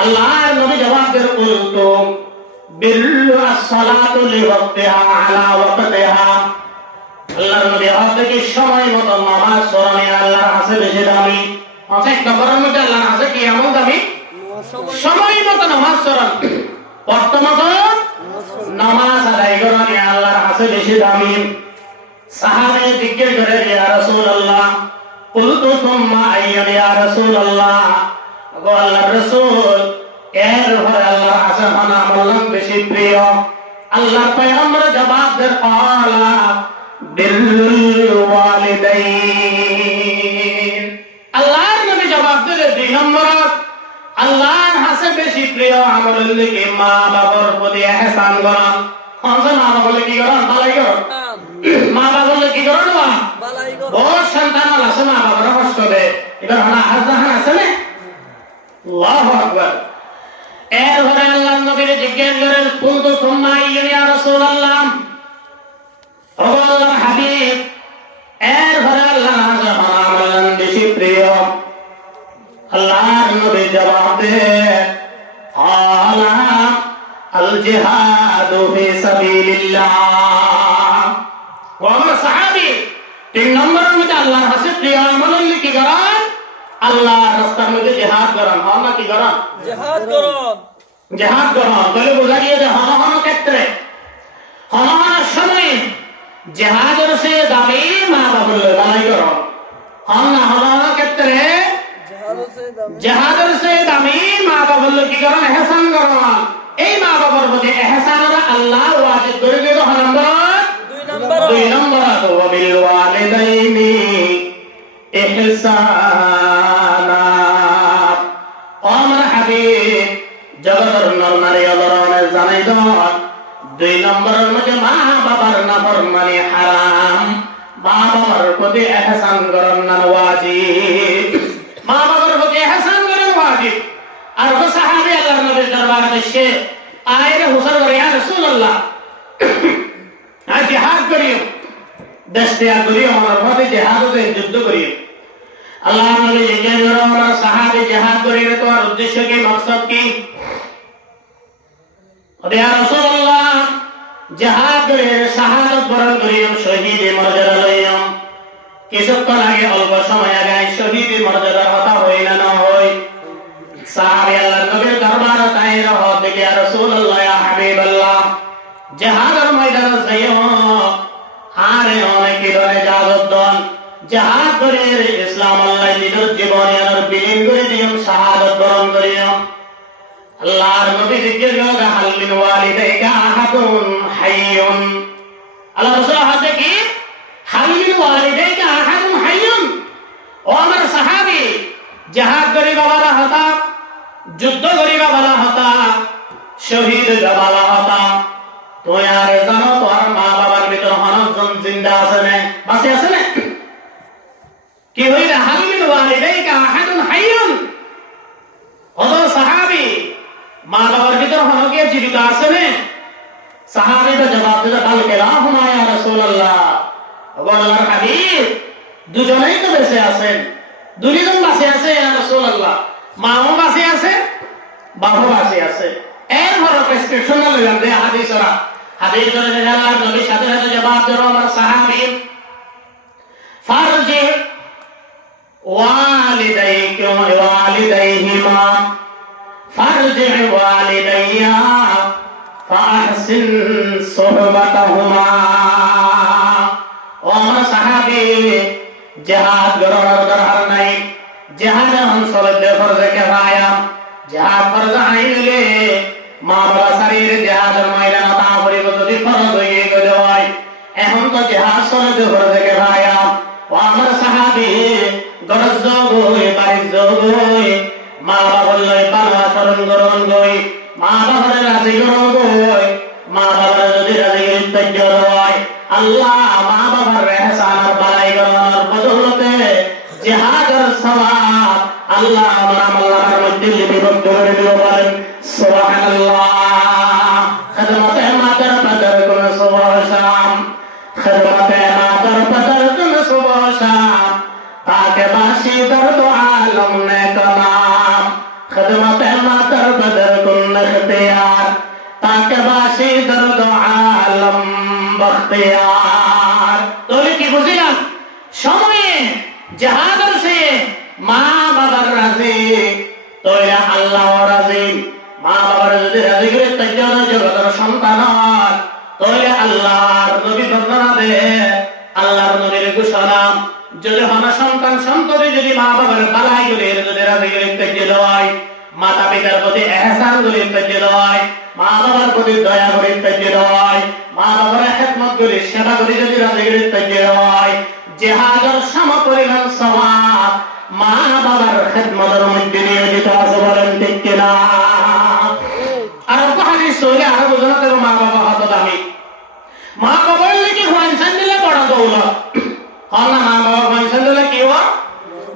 আল্লাহর নবী জবাব দেন কুলতুম বিল্লু as-সালাতু লিওয়াক্তিহা আলা ওয়াক্তিহা আল্লাহর নবী হতে কি সময় মতো নামাজ পড়া আল্লাহর কাছে বেশি দামি অনেক নম্বরের মধ্যে আল্লাহর কাছে কি আমল দামি সময় মতো নামাজ পড়া বর্তমান নামাজ আদায় করা আল্লাহর কাছে বেশি দামি সাহাবে জিজ্ঞেস করে ইয়া রাসূলুল্লাহ কুলতু সুম্মা আইয়ুন ইয়া রাসূলুল্লাহ ও আল্লাহর রাসূল এরপর আল্লাহর কাছে আমল বেশি প্রিয় আল্লাহর পয়গম্বর জবাব দেন আলা বিরুল ওয়ালিদাইন আল্লাহর নবী জবাব দিলে দুই নম্বর আল্লাহর কাছে বেশি প্রিয় আমল হলো কি মা বাবার প্রতি ইহসান করা হাসা মা বাবার কি করা ভালাই করা মা বাবার কি করা না ভালাই করা ও সন্তান আছে মা বাবার কষ্ট দেয় এটা হনা হাজার আছে না আল্লাহু আকবার এরপরে আল্লাহর নবীর জিজ্ঞেস করেন কুলতু সুম্মা ইয়া রাসূলুল্লাহ ও আল্লাহর হাবিব এরপরে আল্লাহর আমল বেশি প্রিয় আল্লাহর নবী জবাব দেন আলা আল জিহাদু ফি সাবিলিল্লাহ ও আমার সাহাবী তিন নম্বরের মধ্যে আল্লাহর কাছে প্রিয় আমল কি করেন আল্লাহর রাস্তার মধ্যে জিহাদ করেন হন কি করেন জিহাদ করেন তাহলে বোঝা গিয়ে যে হন ক্ষেত্রে হন সময় জিহাদের সে দামি মা বাবার লড়াই করেন হন ক্ষেত্রে জিহাদের সে দামি মা বাবার কি করেন ইহসান করেন এই মা বাবার প্রতি ইহসান আল্লাহ ওয়াজিব করে দিল দুই নম্বর ওয়া বিল ওয়ালিদাইনি ইহসানা আমার হাবিব জগতের নরনারী আলোড়নে জানাই দেন দুই নম্বরের মধ্যে মা বাবার নাফরমানি হারাম মা বাবার প্রতি ইহসান করার নাম ওয়াজিব। মা বাবার প্রতি ইহসান করা ওয়াজিব। আর ওই সাহাবী আল্লাহর নবীর দরবারে এসে আয়ের হুজুর বলে ইয়া রাসূলুল্লাহ আজ জিহাদ করিও, দেশ ত্যাগ করিও, আমার প্রতি জিহাদে যুদ্ধ করিও। আল্লাহর নবী জিজ্ঞেস করেন আমার সাহাবী জিহাদ করিলে তোমার উদ্দেশ্য কি, মাকসাদ কি? বলে ইয়া রাসূলুল্লাহ জিহাদ করিলে শাহাদাত বরণ করিও, শহীদ মর্যাদা লইও। কিছুক্ষণ আগে অল্প সময় আগে শহীদ মর্যাদার কথা হই না হই। সাহাবী আল্লাহর নবীর দরবারে তাইর হত দেখে ইয়া রাসূলুল্লাহ ইয়া হাবিবাল্লাহ জিহাদের ময়দানে যাইও, আরে অনেক ধরে ইজাজত দেন, জিহাদ করে ইসলাম আল্লাহ নিজের জীবনে আর বিলীন করে দিও, শাহাদাত বরণ করিও। আল্লাহর নবী জিজ্ঞেস করেন হাল মিন ওয়ালিদাইকা আহাদুন হাইয়ুন। আল্লাহ রাসূল হাতে কি হাল মিন ওয়ালিদাইকা আহাদুন হাইয়ুন। ও আমার সাহাবী জিহাদ করি বাবারা হতা, যুদ্ধ করি বাবারা হতা, শহীদ বাবারা হতা, তুই আর জানো তোর মা বাবার ভিতর অনেকজন জিন্দা আছে না, বাঁচে আছে না? কি হইলে হাল মিন ওয়ালিদাইকা আহাদুন হাইয়ুন। ওদের সাহাবী মা বাবার ভিতর অনেকে জীবিত আছে না? সাহাবীরা জবাব দিল কাল কেলাহুমা ইয়া রাসূলুল্লাহ, ও আল্লাহর হাবিব দুজনেই তো বেঁচে আছেন, দুইজন বাঁচে আছে ইয়া রাসূলুল্লাহ, মাও বাঁচে আছে বাবাও বাঁচে আছে। এর বড় প্রেসক্রিপশন লইলাম যে হাদিসরা হাদিসরা যে আল্লাহর নবীর সাথে সাথে জবাব দিল আমার সাহাবী ফারজি ওয়ালিদাইকা ওয়ালিদাইহিমা ফারজি ওয়ালিদাইয়া ফাহসিন সুহবাতাহুমা। ও আমার সাহাবী জিহাদ করার দরকার নাই, জিহাদ অঞ্চলে ফরজ কিফায়া, জিহাদ ফরজ আইলে মা বাবা শরীরে জিহাদের ময়দান তা পরিব যদি ফরজ হয়ে গেল হয়, এখন তো জিহাদ চলে ফরজ কিফায়া। ও আমার সাহাবী গরজ গই বাড়ি গই মা বাবার লই ভালো আচরণ করুন গই, মা বাবার রাজি করুন গই, মা বাবার যদি রাজি ইত্যাদি হয় আল্লাহ মা বাবার ইহসান আর বালাই করার বদৌলতে জিহাদের সওয়াব আল্লাহ আমার আমলের মধ্যে লিপিবদ্ধ করে দিতে পারেন। সুবহানাল্লাহ। খিদমতে মাতার কদর কোন সুবহ শাম, খিদমতে মাতার কদর কোন সুবহ শাম, তাকে বাসি দর্দ আলম নে কলাম, খিদমতে মাতার কদর কোন ইখতিয়ার, তাকে বাসি দর্দ আলম বখতিয়ার। তাহলে কি বুঝলাম? সময়ে জিহাদের সে মা বাবার রাজি, তোরা আল্লাহ রাজি। মা বাবার যদি রাজি করে তাইজন জগতের সন্তান, তোরা আল্লাহর নবী ঘোষণা দে, আল্লাহর নবীর ঘোষণা যদি হন সন্তান সন্ততি যদি মা বাবার বালাই করে যদি রাজি করে তাইজন হয়, মাতা পিতার প্রতি ইহসান করে তাইজন হয়, মা বাবার প্রতি দয়া করে তাইজন হয়, মা বাবার খেদমত করে সেবা করে যদি রাজি করে তাইজন হয়, জিহাদের সমপরিমাণ সওয়াব মা বাবার খেদমতের মধ্যে নিয়োজিত আছে, বলেন ঠিক কিনা? আর হাদিস হইলে আরো বোঝানো দেব মা বাবা হত দামি। মা বাবার কি ফাংশন দিলে বড় দৌলত, হল না? মা বাবার ফাংশন দিলে কি হয়?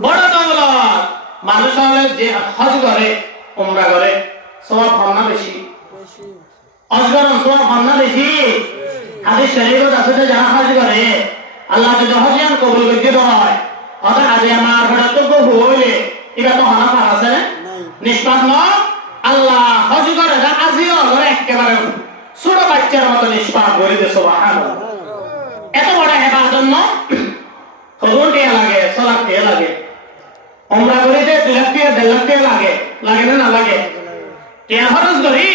বড় দৌলত। মানুষ হলে যে হজ করে উমরা করে সওয়াব হল না বেশি? হজ করেন সওয়াব হল না বেশি? হাদিস শরীফত আছে যে যারা হজ করে আল্লাহ যদি হজিয়ান কবুল করতে হয়, অর্থাৎ আজ আমার ঘরে তো হইলে এটা তো হনাফা আছে নিষ্পাপ নয়। আল্লাহ হজ করে যা আজিও ধরে একেবারে ছোট বাচ্চার মতো নিষ্পাপ করে দিয়েছে। সুবহানাল্লাহ। এত বড় হেবার জন্য কবুল টিয়া লাগে, সালাত টিয়া লাগে, উমরা করিতে 2 লাখ টিয়া 1.5 লাখ টিয়া লাগে, লাগে না লাগে? টিয়া খরচ করি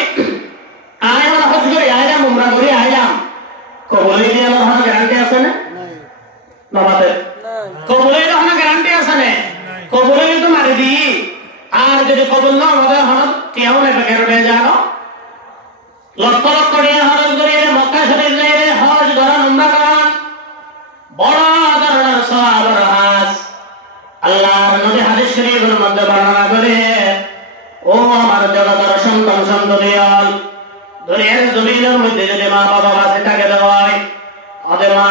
আইলাম, হজ করি আইলাম, উমরা করি আইলাম, কবুল দিয়ে আমার গ্যারান্টি আছে না? আমাদের কবুলের কোনো গ্যারান্টি আছে না? কবুলে তো মারি দি, আর যদি কবুল না আমাদের হনত কেউ নেই বেকার জানো। লক্ষ লক্ষ টাকা খরচ করে মক্কা শরীফ যাইলে হজ করেন, উমরা করেন, বড় ধরনের সওয়াব রাজ আল্লাহর নবী হাদিস শরীফের মধ্যে বর্ণনা করে। ও আমার জগতের সন্তান সন্ততি, দুনিয়ার জমিনের মধ্যে যদি মা বাবা বাঁচে থাকে দেওয়ায় ওদের মা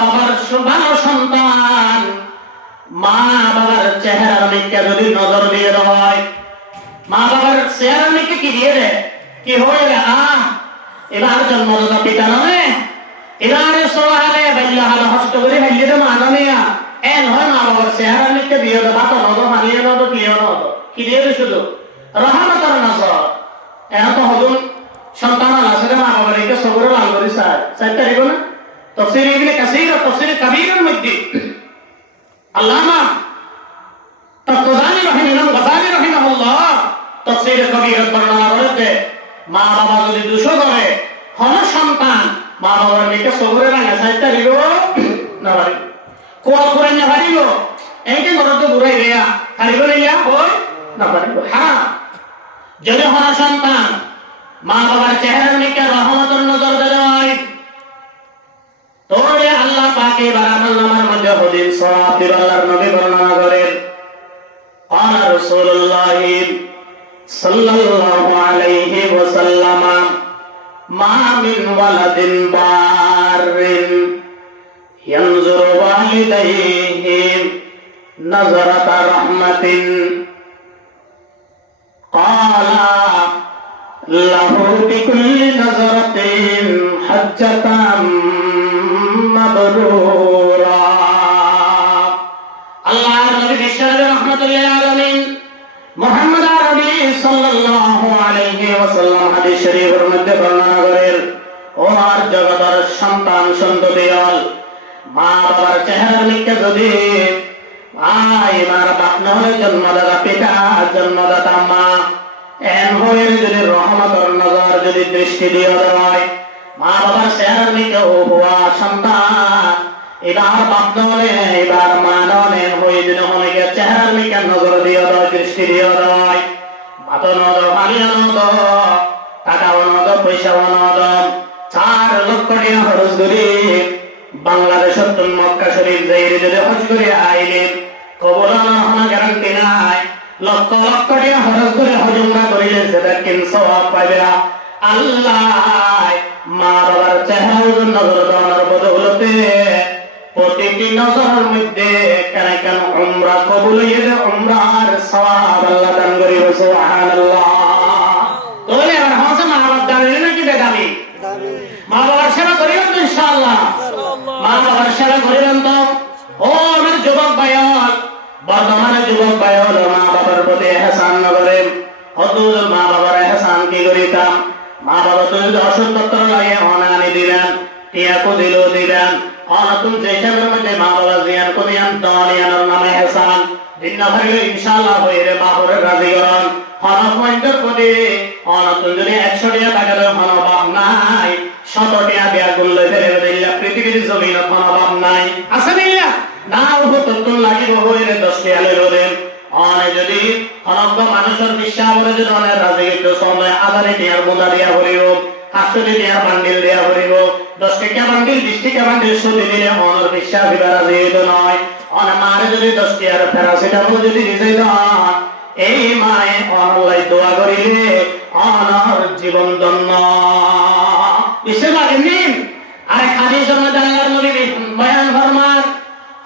বাবার ভালো সন্তান মা বাবার চেহারার দিকে যদি নজর দিয়ে দেয়, মা বাবার চেহারার দিকে কি দিয়ে দেয়, কি হয়ে রে এবার জন্মদাতা পিতা নয়, এবার সোহালে বাল্যহালে হস্ত করে হাইলে মাননীয়া এন হয় মা বাবার চেহারার দিকে দিয়ে দেয়, বাতা নদ মানিয়ে নদ ক্লিয় নদ কি দিয়ে দেয় শুধু রহমতের নজর। এখন তো হদুন সন্তান আসলে মা বাবার দিকে সবরে লাল করে চাই তারিব না। তফসির ইবনে কাসির ও তফসির কবীরের মধ্যে আল্লামা তাফসীর গাযালী রাহিমাহুল্লাহ তফসির কবীরের বর্ণনা রয়েছে, মা বাবা যদি দোষ করে হন সন্তান মা বাবার দিকে সবরে রাঙা চাই তারিব না পারিব, কোয়া করে না পারিব, এইটা ঘরতে ঘুরাই দেয়া পারিব না ওই না পারিব। হ্যাঁ, যদি হন সন্তান মা বাবার চেহারার দিকে রহমতের নজর দেয়, তোরে আল্লাহ পাকে বারামাল নামার মধ্যে হদিস সওয়াব দিবেন। আল্লাহর নবী বর্ণনা করেন, قال رسول الله صلى الله عليه وسلم ما من ولد بار ينظر والديه نظرة رحمة قال له بكل نظرة حجة مبرورا। আল্লাহর নবী বিশ্বনবী রাহমাতুল্লিল আলামিন মুহাম্মদ আরবি সাল্লাল্লাহু আলাইহি ওয়াসাল্লাম হাদিস শরীফের মধ্যে বর্ণনা করেন, ও আর জগতের সন্তান সন্ততিগণ, মা বাবার চেহারার দিকে যদি এবার বাপ না হলে জন্মদাতা পিতা জন্মদাতা মা এন হয়ে যদি রহমতের নজর যদি দৃষ্টি দিয়ে দেয়, মা বাবার চেহারার দিকে হওয়া সন্তান এবার বাপ নলে এবার মা নলে হয়ে যদি অনেকের চেহারার দিকে নজর দিয়ে দেয়, দৃষ্টি দিয়ে দেয়, বাত নদ পানিও নদ টাকাও নদ পয়সাও নদ 4 লক্ষ টাকা খরচ করি বাংলাদেশের মক্কা শরীফ যাই যদি হজ করে আইলে কবর হওয়ার গ্যারান্টি নাই। লক্ষ লক্ষ টাকা খরচ করে হজ উমরা করিলে সেটা কিন্তু সওয়াব পাবে না। আল্লাহ মা বাবার চেহারার নজর দেওয়ার বদৌলতে প্রতিটি নজরের মধ্যে কেন কেন উমরা কবুল হয়ে উমরার সওয়াব আল্লাহ দান করিব। সুবহানাল্লাহ। তাহলে এবার হাসে মা বাবার দাবি নাকি বেদাবি? মা বাবার সেবা করিবেন তো ইনশাআল্লাহ। মা বাবার সেবা করিবেন তো। ও আমার যুবক ভাইয়াল, বর্তমানে যুবক ভাইয়াল মা বাবার প্রতি ইহসান না করেন। হদুর মা বাবার ইহসান কি করিতাম? মা বাবা তো যদি অসুস্থ লাগে অনানি দিলেন, টিয়াকু দিল দিলেন, অনতুন যে হিসাবের মধ্যে মা বাবা জিয়ান করিয়ান দলিয়ানোর নামে ইহসান দিন না ভাইলে ইনশাআল্লাহ হইরে বাপরে রাজি করেন। হন পয়েন্টের প্রতি অনতুন যদি 100 টাকা দেয় হন বাপ নাই, 100 টাকা দেয়া গুনলে ফেলে দিল্লা পৃথিবীর জমিন হন বাপ নাই আছে নিলা না ওহ তত্তুন লাগিব হইরে 10 টাকা লইলো দেন। অনে যদি অনজ্ঞ মানুষের বিশ্বাস করে যদি অনেক রাজি একটু সময় আধারে টিয়ার বোঁদা দিয়া ভরিব, 500 টিয়ার বান্ডিল দিয়া ভরিব, 10 টাকা বান্ডিল 20 টাকা বান্ডিল সুদি দিলে অনর বিশ্বাস দিবা রাজি হইতো নয়। অনে মারে যদি 10 টাকার প্যারাসিটামল যদি দিতে দেন, এই মায়ে অনলাই দোয়া করিলে অনর জীবন ধন্য। বিশ্বাস লাগেন? আরে খালি সময় আল্লাহর নবী বয়ান ফরমান,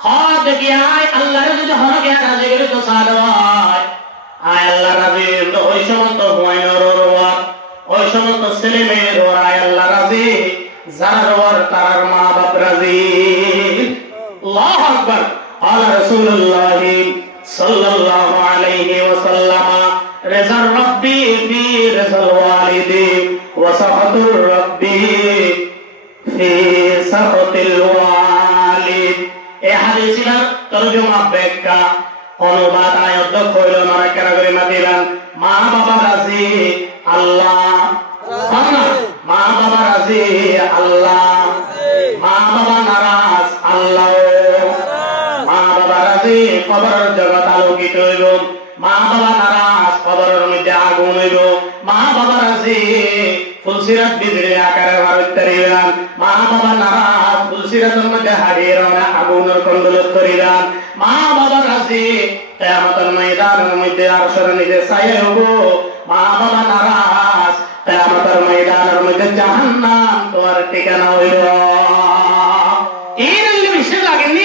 হদ দেখি আয় আল্লাহর যদি হনকে রাজি করে তো সাদ হয়, আয় আল্লাহ রাজি ওই সমস্ত হুয়াইনর ওর ওই সমস্ত ছেলে মেয়ের ওর আয় আল্লাহ রাজি, যার ওর তার মা বাপ রাজি। আল্লাহু আকবার। আলা রাসূলুল্লাহ সাল্লাল্লাহু আলাইহি ওয়াসাল্লাম রিজা রাব্বি ফি রিজাল ওয়ালিদি ওয়া সাখাতুর রাব্বি ফি সাখাতিল ওয়ালিদ। এই হাদিসের তরজমা ব্যাখ্যা অনুবাদ আয়াত কইল নয় কেন করে মাতিলাম। মা বাবা রাজি আল্লাহ, মা বাবা রাজি আল্লাহ, মা বাবা নারাজ আল্লাহ, মা বাবা রাজি কবরের জগৎ আলোকিত হইব, মা বাবা নারাজ কবরের মধ্যে আগুন হইব, মা বাবা রাজি ফুলসিরাত বিজলি আকারে ভারত করিলাম, মা বাবা নারাজ ফুলসিরাতের মধ্যে হারিয়ে আগুনের কন্দলত করিলাম, মা বাবা রাজি কিয়ামতের ময়দানের মধ্যে আরশের নিচে ছায়া হইব, মা বাবা নারাজ কিয়ামতের ময়দানের মধ্যে জাহান্নাম তোমার ঠিকানা হইল। এই বিশ্বাস লাগেনি?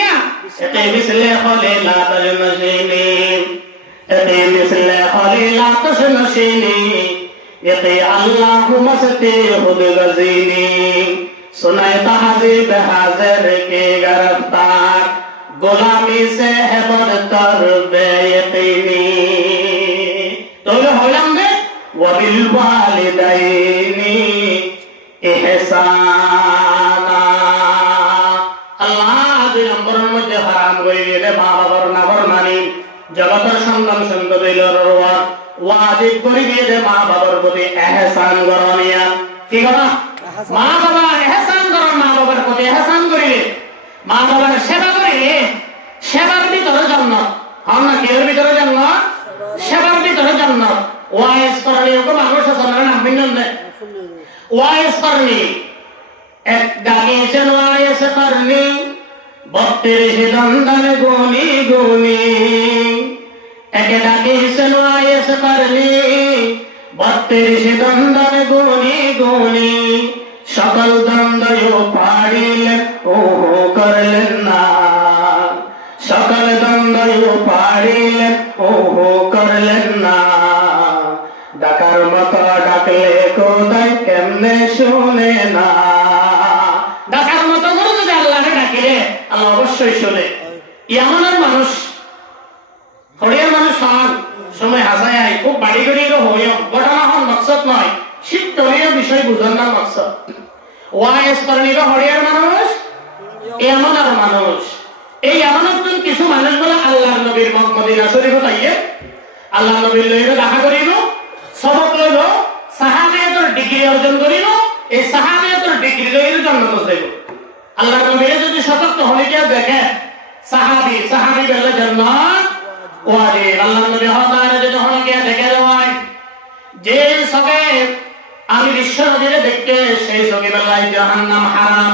مثل خليلات المشيني يقي مثل خليلات المشيني يقي الله مستی خود غزینی سنائے تہذیب حاضر کی گرفتار غلامی سے ہے بدتر بے یقینی تو یہ ہولم دے وبالوالدین احسانا اللہ দুই নম্বরের মধ্যে হারাম করে দিলে মা বাবার নাফরমানি জগতের সন্তান সন্ততিদের ওয়াজিব করে দিলে মা বাবার প্রতি ইহসান করনিয়া কি করা মা বাবা ইহসান করন মা বাবার প্রতি ইহসান করিলে মা বাবার সেবা করিলে সেবার ভিতরে জান্নাত হন না কির ভিতরে জান্নাত সেবার ভিতরে জান্নাত ওয়াইস করলে ওকে মানুষ সাধারণ নাম বিনন দেয় ওয়াইস করনি এক ডাকিয়েছেন ওয়াইস করনি 32 দন্দন গুনি গুনি একে ডাকিয়েছেন ওয়াইস করনি 32 দন্দন গুনি গুনি সকল দ্বন্দ্ব পাড়িলেন ও করলেন না সকল দ্বন্দ্ব পাড়িলেন ও করলেন না ডাকার মতো ডাকলে কোথায় কেমনে শুনে না ডাকার মতো করে যদি আল্লাহকে ডাকিলে আল্লাহ অবশ্যই শুনে ইয়ামানের মানুষ হরিয়ার মানুষ হন সময় হাসায় খুব বাড়ি গড়িয়ে হইও ঘটনা হন মকসদ নয় শিক্ষণীয় বিষয় বুঝানোর মকসদ ওয়াইস করণীয় হরিয়ার মানুষ ইয়ামানের মানুষ এই ইয়ামানের কিছু মানুষ বলে আল্লাহর নবীর মদিনা শরীফ তাইয়ে আল্লাহ নবীর লইলে দেখা করিব সবক লইল সাহাবিয়াতের ডিগ্রি অর্জন করিব এই সাহাবিয়াতের ডিগ্রি লইলে জন্নত দেব আল্লাহ নবীর যদি সতর্ক হলে কেউ দেখে সাহাবি বেলা জান্নাত ওয়াজিব আল্লাহ নবী হতারে যদি হলে কেউ দেখে দেয় যে সবে আমি বিশ্ব নদীরে দেখতে সেই সবে বেলায় জাহান্নাম হারাম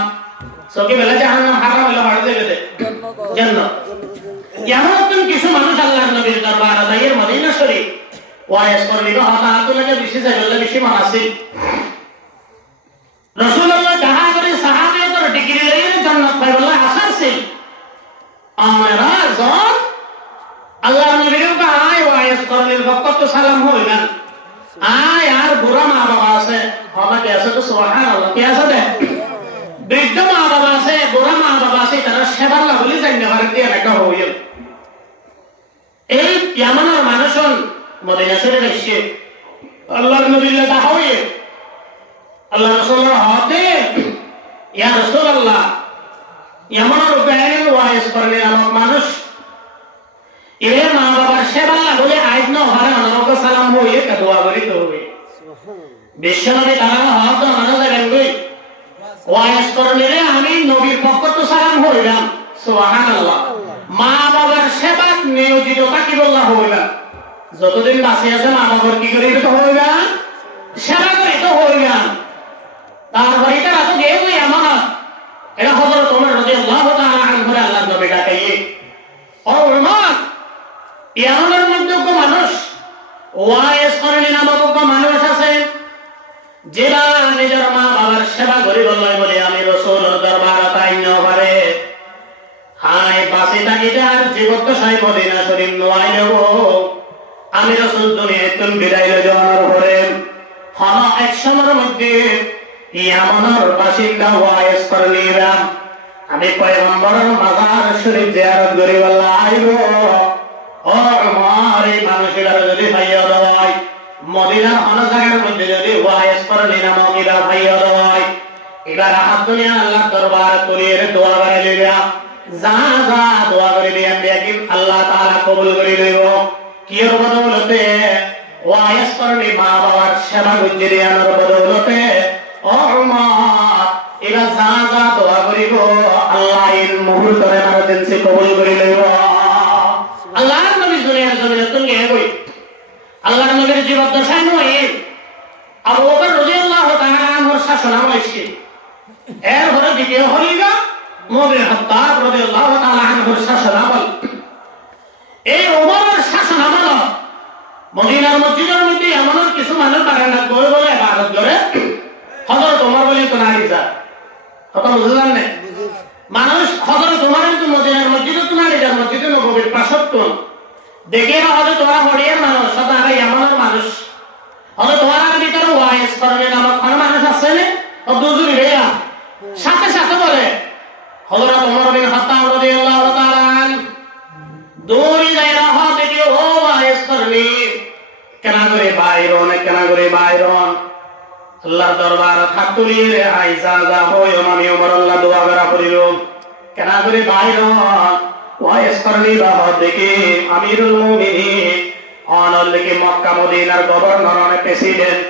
সবে বেলা জাহান্নাম হারাম হলে হড়ে দেবে জান্নাত এমন কিছু মানুষ আল্লাহর নবীর দরবারে তাইয়ের মদিনা শরীফ ওয়াইস করলিগো হতাতুলকে বেশি চাইলে বেশি মানাসি রাসূলুল্লাহ যাহা করে সাহাবীদের ডিগ্রি লইয়ে জান্নাত পাইবলা আসারছে আমরা জন আল্লাহর নবীর কাছে ওয়াইস করলির বকত সালাম হইলেন আয় আর বুড়া মা বাবা আছে আমরা কে আছে তো সুবহানাল্লাহ কে আছে দে বৃদ্ধ মা বাবা আছে বুড়া মা বাবা আছে তারা সেবার লাগলি জানি না ভারত দিয়ে লেখা হইল এই ইয়ামানের মানুষন মদিনা শরীফ এসে আল্লাহর নবীর দেখা হইয়ে আল্লাহ রাসূলের হাতে ইয়া রাসূলুল্লাহ ইয়ামানের উপরে ওয়াইস করলেন আমার মানুষ এর মা বাবার সেবা লাগলে আইজ না হারে অনরক সালাম হইয়ে দোয়া করি তো হই বিশ্বনবী তারা হাত মানুষ গই ওয়াইস করলেন আমি নবীর পক্ষ তো সালাম হইলাম সুবহানাল্লাহ মা বাবার সেবা নিয়োজিত কি বললা হইলাম যতদিন বাঁচে আছে মা বাবার কি করে তো হইবা সেবা করে তো হইবা তারপরে এটা তো যে ওই আমানত এটা হযরত ওমর রাদিয়াল্লাহু তাআলা আনহু আল্লাহর নবী ডাকাইয়ে ও ওমর ইয়ামানের মধ্যে মানুষ ওয়াইস করলেন নামক মানুষ আছে যারা নিজের মা বাবার সেবা করে বলে আমি রাসূলের দরবারে তাই না পারে হাই বাসে থাকিতে আর জীবদ্দশায় মদিনা শরীফ নয় নেব আমি রাসূল দুনিয়ায় তুমি বিদায় লই যাওয়ার পরে হন এক সময়ের মধ্যে ইয়ামানের বাসিন্দা ওয়াইস করলিরা আমি পয়গম্বরের মাজার শরীফ জিয়ারত করি বললা আইবো ও আমার এই মানুষেরা যদি ভাইয়া দেয় মদিনার হন জায়গার মধ্যে যদি ওয়াইস করলিরা মদিনা ভাইয়া দেয় এবার হাত দুনিয়া আল্লাহর দরবারে তুলিয়ে দোয়া করে লিরা যা যা দোয়া করে দিয়ে দেখেন আল্লাহ তাআলা কবুল করে লইব কি বদৌলতে ওয়াইস করলি মা বাবার সেবা গুজরি আনার বদৌলতে ও মা এরা যা যা দোয়া করিব আল্লাহ এর মুহূর্তে আমার দিনসে কবুল করে লইব আল্লাহর নবী দুনিয়ার জমিনে তুমি কই আল্লাহর নবীর জীবদ্দশায় নয় আবু বকর রাদিয়াল্লাহু তাআলা আনহুর শাসন আমলে এর পরে দ্বিতীয় খলিফা ওমর ইবনে খাত্তাব রাদিয়াল্লাহু তাআলা আনহুর শাসন আমল এই ওমরের শাসন আমল মদিনার মসজিদের মধ্যে এমন কিছু মানুষ বারান্দায় বসে বলে ইবাদত করে হযরত ওমর বলে তো নারী যা কথা বুঝলেন না মানুষ হযরত ওমরের তো মদিনার মসজিদে তো নারী করতুন দেখে না হয়তো তোরা হরিয়ার মানুষ সদা আগে এমনের মানুষ হয়তো তোমার ভিতরে ওয়াইস করণীয় নামক কোনো মানুষ আছে না ও দুজুরি রেয়া সাথে সাথে বলে হযরত ওমর বিন খাত্তাব রাদিয়াল্লাহু তাআলা দৌড়ি যায় রাহা দেখে ও ওয়াইস করণী কেনা করে বাইরন আল্লাহর দরবার থাকুলিরে আইসা যা হয় আমি ওমর আল্লাহ দোয়া করা করিল কেনা করে বাইরন ওয়াইস করণী রাহা দেখে আমিরুল মুমিনিন অনলকে মক্কা মদিনার গভর্নর অনেক প্রেসিডেন্ট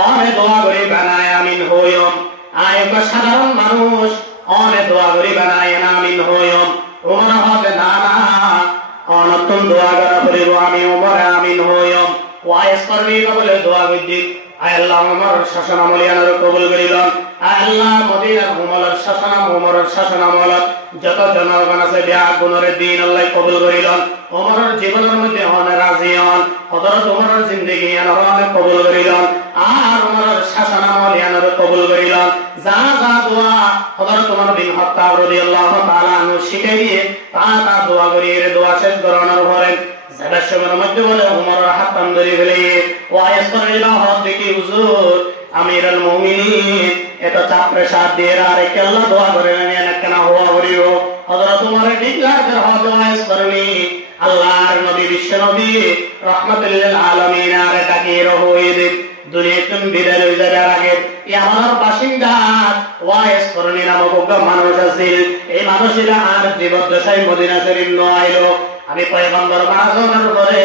অনেক দোয়া করে বানায় আমিন হইম আয়ক সাধারণ মানুষ অনেক দোয়া করে বানায় আমিন হইম ওমর হবে না না অনতুন দোয়া করা করিব আমি ওমর আমিন হইম ওয়াইস করণী বলে দোয়া করি আয় আল্লাহ ওমর শাসন আমলিয়ানের কবুল করিলেন আয় আল্লাহ মদিনার ওমরের শাসন আমল যত জনগণ আছে বিয়া গুণের দিন আল্লাহ কবুল করিলেন ওমরের জীবনের মধ্যে হন রাজি হন হযরত ওমরের জিন্দেগি আনহর কবুল করিলেন আর ওমরের শাসন আমলিয়ানের কবুল করিলেন যা যা দোয়া হযরত ওমর বিন খাত্তাব রাদিয়াল্লাহু তাআলা আনহু শিখাই দিয়ে তা দোয়া করিয়ে দোয়া শেষ করানোর পরে জাবাসমের মধ্যে বলে ওমরের হাত টান ধরে ফেলে ওয়াইস করিল হাত দেখি হুজুর আমিরুল মুমিনিন এত চাপ প্রেসার দিয়ে আর কেল্লা দোয়া করে নেন কেন হওয়া করিও হযরত ওমর ডিক্লার করে হযরত ওয়াইস করিনি আল্লাহর নবী বিশ্ব নবী রাহমাতুল লিল আলামিন আর ডাকিয়ে রহইয়ে দুনিয়াতুন বিদায় হয়ে যাওয়ার আগে আমার বাসিন্দা ওয়াইস করিনি নামক মানুষ আছে এই মানুষেরা আর জীবদ্দশায় মদিনা শরীফ নয়লো আমি পয়গম্বর মাঝনের পরে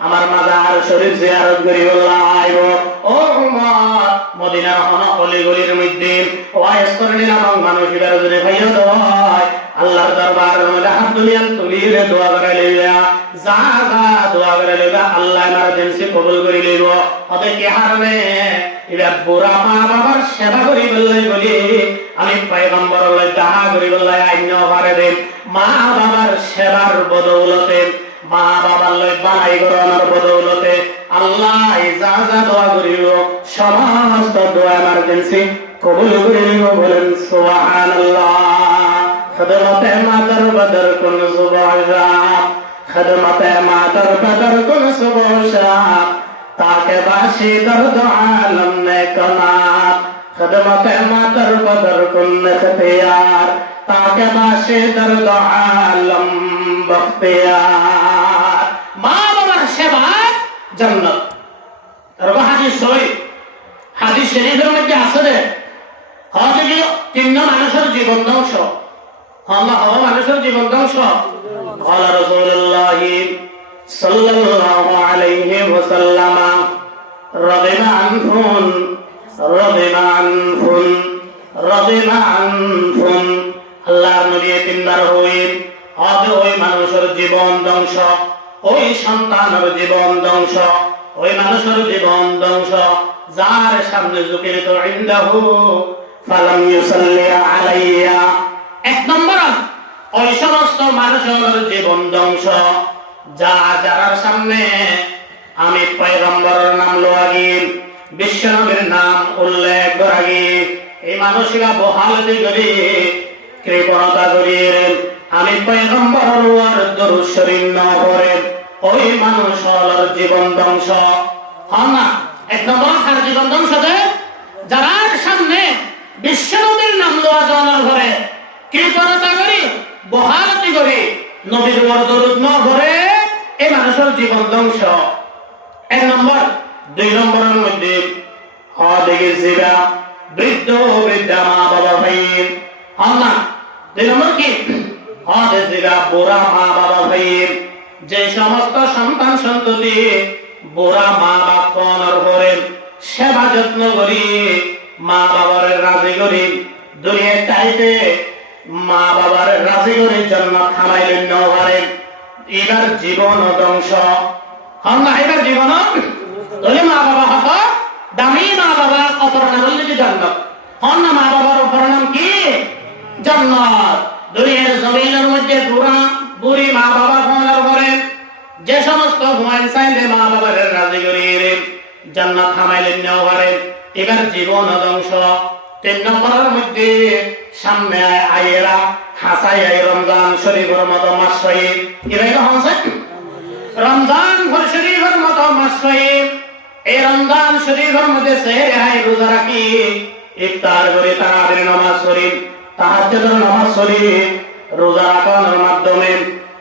আমার মাজার শরীফ জিয়ারত করি আইব ও উম্মত মদিনার হন অলিগলির মধ্যে ওয়াইস করিনি নামক মানুষেরা যদি ভাইয়া দয় আল্লাহর দরবারের মধ্যে হাত দুনিয়ান তুলিয়ে দোয়া করে লইয়া যা দোয়া করে লইবা আল্লাহ ইমার্জেন্সি কবুল করে লইব হবে কি হারবে এবার বুড়া মা বাবার সেবা করি বলি আমি পয়গম্বর দাহা করি বললাই আইন পারে দেন মা বাবার সেবার বদৌলতে মা বাবার লই বানাই করানোর বদৌলতে আল্লাহ যা দোয়া করিল সমস্ত দোয়া ইমার্জেন্সি কবুল করে নিব বলেন সুবহানাল্লাহ खदमते मातर बदर कुन सुबह शाम खदमते मातर बदर कुन सुबह शाम ताके बाशी दर्द आलम में कनाम खदमते मातर बदर कुन इख्तियार ताके बाशी दर्द आलम बख्तियार মা বাবার সেবা জান্নাত আর হাদিস সই হাদিস শরীফের মধ্যে আছে রে হযরত তিন মানুষের জীবন ধ্বংস মানুষের জীবন ধ্বংস قال رسول الله صلى الله عليه وسلم رغم عنكم আল্লাহর নবী তিনবার হইন ওই মানুষের জীবন ধ্বংস ওই সন্তানের জীবন ধ্বংস ওই মানুষের জীবন ধ্বংস যার সামনে যুকিত ইনদাহু ফালাম ইউসাল্লি আলাইয়া এক নম্বর ওই সমস্ত মানুষের জীবন ধ্বংস যার সামনে আমি পয়গম্বরের নাম লোয়াগি বিশ্বনবীর নাম উল্লেখ করাগি এই মানুষরা বহালতি করি কৃপণতা করি আমি পয়গম্বরের দরুদ শরীফ না পড়ে ওই মানুষের জীবন ধ্বংস হন না এক নম্বর তার জীবন ধ্বংস যার সামনে বিশ্বনবীর নাম লোয়া জানার ঘরে কৃপণতা করি বহালতি করি নবীর উপর দরুদ না পড়ে এই মানুষের জীবন ধ্বংস এক নম্বর দুই নম্বরের মধ্যে দেখে জিরা বৃদ্ধা মা বাবা ভাই হন না দুই নম্বর কি জিরা বুড়া মা বাবা ভাই যে সমস্ত সন্তান সন্ততি বুড়া মা বাবার ঘরে সেবা যত্ন করি মা বাবার রাজি করি দুনিয়া চাইতে মা বাবার রাজি করির জন্য থামাইলেন নভারে এবার জীবন ধ্বংস হন না এবার জীবন ধরে মা বাবা হত দামি মা বাবা অপর নাম হল জান্নাত হন না মা বাবার অপর নাম কি জান্নাত দুনিয়ার জমিনের মধ্যে বুড়ি মা বাবা ঘুমানোর পরে যে সমস্ত ঘুমাইন চাইলে মা বাবার রাজি করিয়ে জান্নাত থামাইলেন নভারে এবার জীবন ধ্বংস তিন নম্বরের মধ্যে সামনে আয়েরা হাসাই রমজান শরীফের মতো মাস শহীদ কি ভাই হচ্ছে রমজান শরীফের মতো মাস শহীদ এই রমজান শরীফের মধ্যে সেহরে আই রোজা রাখি ইফতার করে তারাবির নামাজ শরীফ তাহাজ্জুদের নামাজ শরীফ রোজা রাখার মাধ্যমে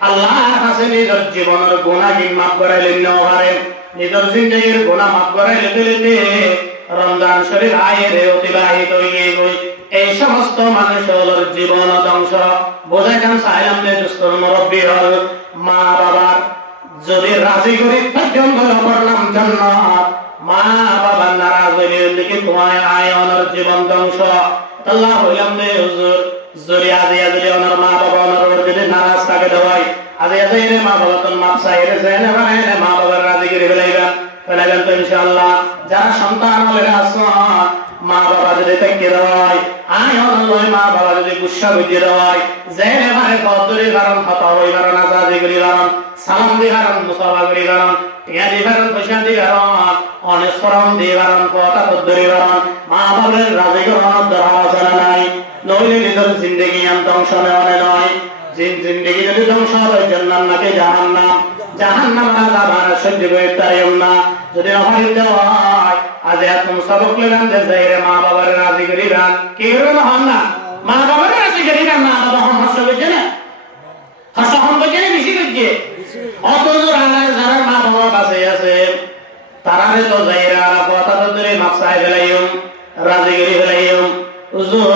আল্লাহর কাছে নিজের জীবনের গুনাহ মাফ করাইলেন না পারেন নিজের জিন্দেগীর গুনাহ মাফ করাইলে দিলে রমজান শরীফ আয়ের অতিবাহিত হয়ে গই এই সমস্ত মানুষের জীবন ধ্বংস বোঝাইতাম চাইলাম যে দুস্তর মুরব্বী হল মা বাবার যদি রাজি করি তার করলাম জান্নাত মা বাবা নারাজ হইলে লিখে তোমায় আয়নের জীবন ধ্বংস আল্লাহ হইলাম যে হুজুর যদি আজিয়া যদি ওনার মা বাবা ওনার যদি নারাজ থাকে দেওয়াই আজিয়া যাইলে মা বাবা তো মাপ চাইরে যায় না মানে মা বাবার রাজি করে ফেলাইবেন তো ইনশাআল্লাহ যারা সন্তান হলে আসো মা বাবা যদি থেকে দেওয়াই আয়ন মা বাবা যদি গুসা বুঝিয়ে দেওয়াই যে এবারে কদরি কারণ কথা হই কারণ আজাদি করি কারণ সালাম দি কারণ মুসাফা করি কারণ টিয়া দি কারণ পয়সা দি কারণ অনেক শ্রম দি কারণ কথা কদরি কারণ মা বাবার রাজি করানোর দ্বারা আলোচনা নাই নইলে নিজের জিন্দগি ধ্বংস নেওয়া নয় জিন্দগি যদি ধ্বংস হয় জান্নাত নাকি জাহান্নাম জাহান্নাম না যাবার সহ্য করতে পারিও না যদি হরিত হয় আজ এত সবক লেন যে যাইরে মা বাবার রাজি করিবেন কি করবে হন না মা বাবার রাজি করিবেন না বাবা হম হাসা বুঝে না হাসা হম বুঝে না বেশি করছে অত জোর আল্লাহ যারা মা বাবার কাছে আছে তারারে তো যাইরে আর কথা তো ধরে মাপসাই ফেলাইম রাজি করি ফেলাইম হুজুর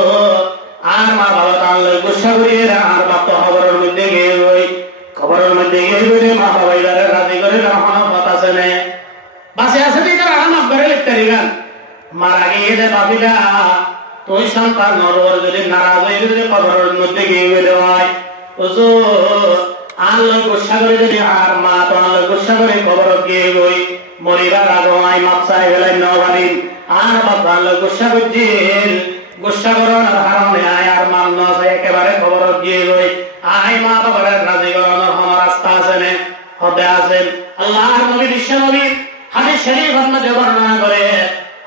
আর মা বাবা তাহলে গুসা করিয়ে আর বাপ তো খবরের মধ্যে গিয়ে ওই খবরের মধ্যে গিয়ে মা বাবা এবারে রাজি করে রাখানো কথা আছে না বাসে আছে দিকে আরাম করে লিখতে দিবেন মারা গিয়ে দে বাপিলা তুই সন্তান নরওয়ার যদি নারাজ হয়ে যদি খবরের মধ্যে গিয়ে দেওয়ায় হুজুর আল্লাহ গুসা করে যদি আর মা তো আল্লাহ গুসা করে খবর গিয়ে গই মরিবার আগমাই মাপসাই ফেলাই নবারিন আর বাপ আল্লাহ গুসা করছেন গুসা করানোর কারণে আয় আর মান্য আছে একেবারে খবর গিয়ে গই আয় মা বাবার রাজি করানোর আমার রাস্তা আছে না হতে আছে আল্লাহর নবী বিশ্ব নবী হাদিস শরীফের মধ্যে বর্ণনা করে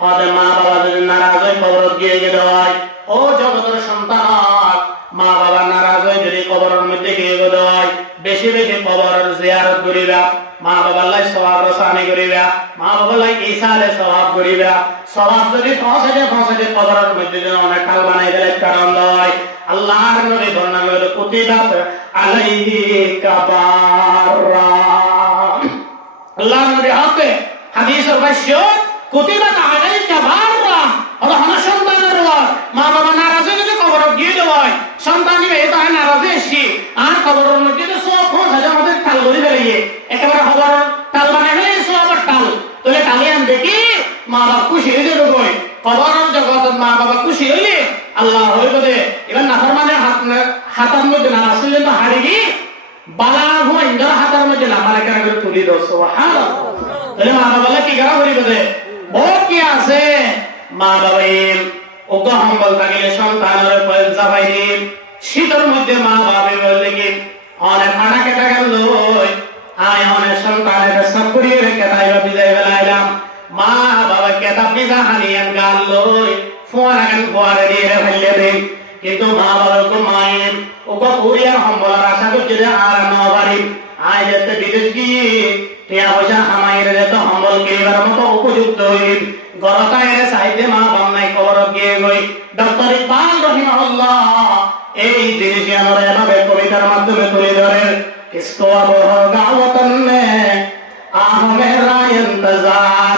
হতে মা বাবা যদি নারাজ হয়ে খবর গিয়ে দেওয়ায় ও জগতের সন্তান মা বাবা নারাজ হয়ে যদি কবরের মধ্যে গিয়ে দেওয়ায় বেশি বেশি কবরের জিয়ারত করিবা মা বাবার লাই সওয়াব রসানি করিবা মা বাবার লাই ইসালে সওয়াব করিবা সওয়াব যদি পৌঁছে কবরের মধ্যে যদি অনেক কাল বানাই দিলে কারণ নয় আল্লাহর নবী বর্ণনা করে কুতিবাত আলাইকা বাররা আল্লাহর নবী হাতে হাদিসের ভাষ্য কুতিবাত আলাইকা বাররা আল্লাহ আমার সন্তানের মা বাবা নারাজ হয়ে যদি কবর গিয়ে দেওয়ায় সন্তান এই তো নারাজ এসছি আর কবরের মধ্যে তো সব পৌঁছে আমাদের টাল করে বেরিয়ে একেবারে খবর টাল বানাই হয়ে সব টাল তোলে টালিয়ান দেখি মা বাবা খুশি হয়ে যাবে কই কবরের জগৎ মা বাবা খুশি হইলে আল্লাহ হইব দে এবার নাফরমানে হাতের মধ্যে না আসলে তো হারি গি বালা হুয়া ইন্দ্র হাতের মধ্যে না মারে কেন করে তুলি দো সুবহানাল্লাহ তাহলে মা বাবা কি করা হইব দে বহুত কি আছে মা বাবা ওকে হাম্বল থাকিলে সন্তানের পয়সা যাবাইনি শীতের মধ্যে মা বাবা বললে কি অনেক ফাটা কেটে গেল আয় অনেক সন্তানের সব করিয়ে কেটাই বিদায় বেলাইলাম মা বাবা কেটা পিজা হানিয়ান গাল লই ফোয়ারা গান ফোয়ারা দিয়ে ফেললে দিন কিন্তু মা বাবার মায়ের ওকে পুরিয়ার হাম্বলার আশা করছে যে আর নবারি আয় যেতে বিদেশ গিয়ে টিয়া পয়সা হামাইরে যেত হাম্বল কেবার মতো উপযুক্ত হইল গরতায়ের সাহিত্যে মা বান্নাই কবর গিয়ে গই ডক্টর ইকবাল রহিমাহুল্লাহ এই জিনিস আমরা এভাবে কবিতার মাধ্যমে তুলে ধরে किसको अब होगा वतन में आह मेरा इंतजार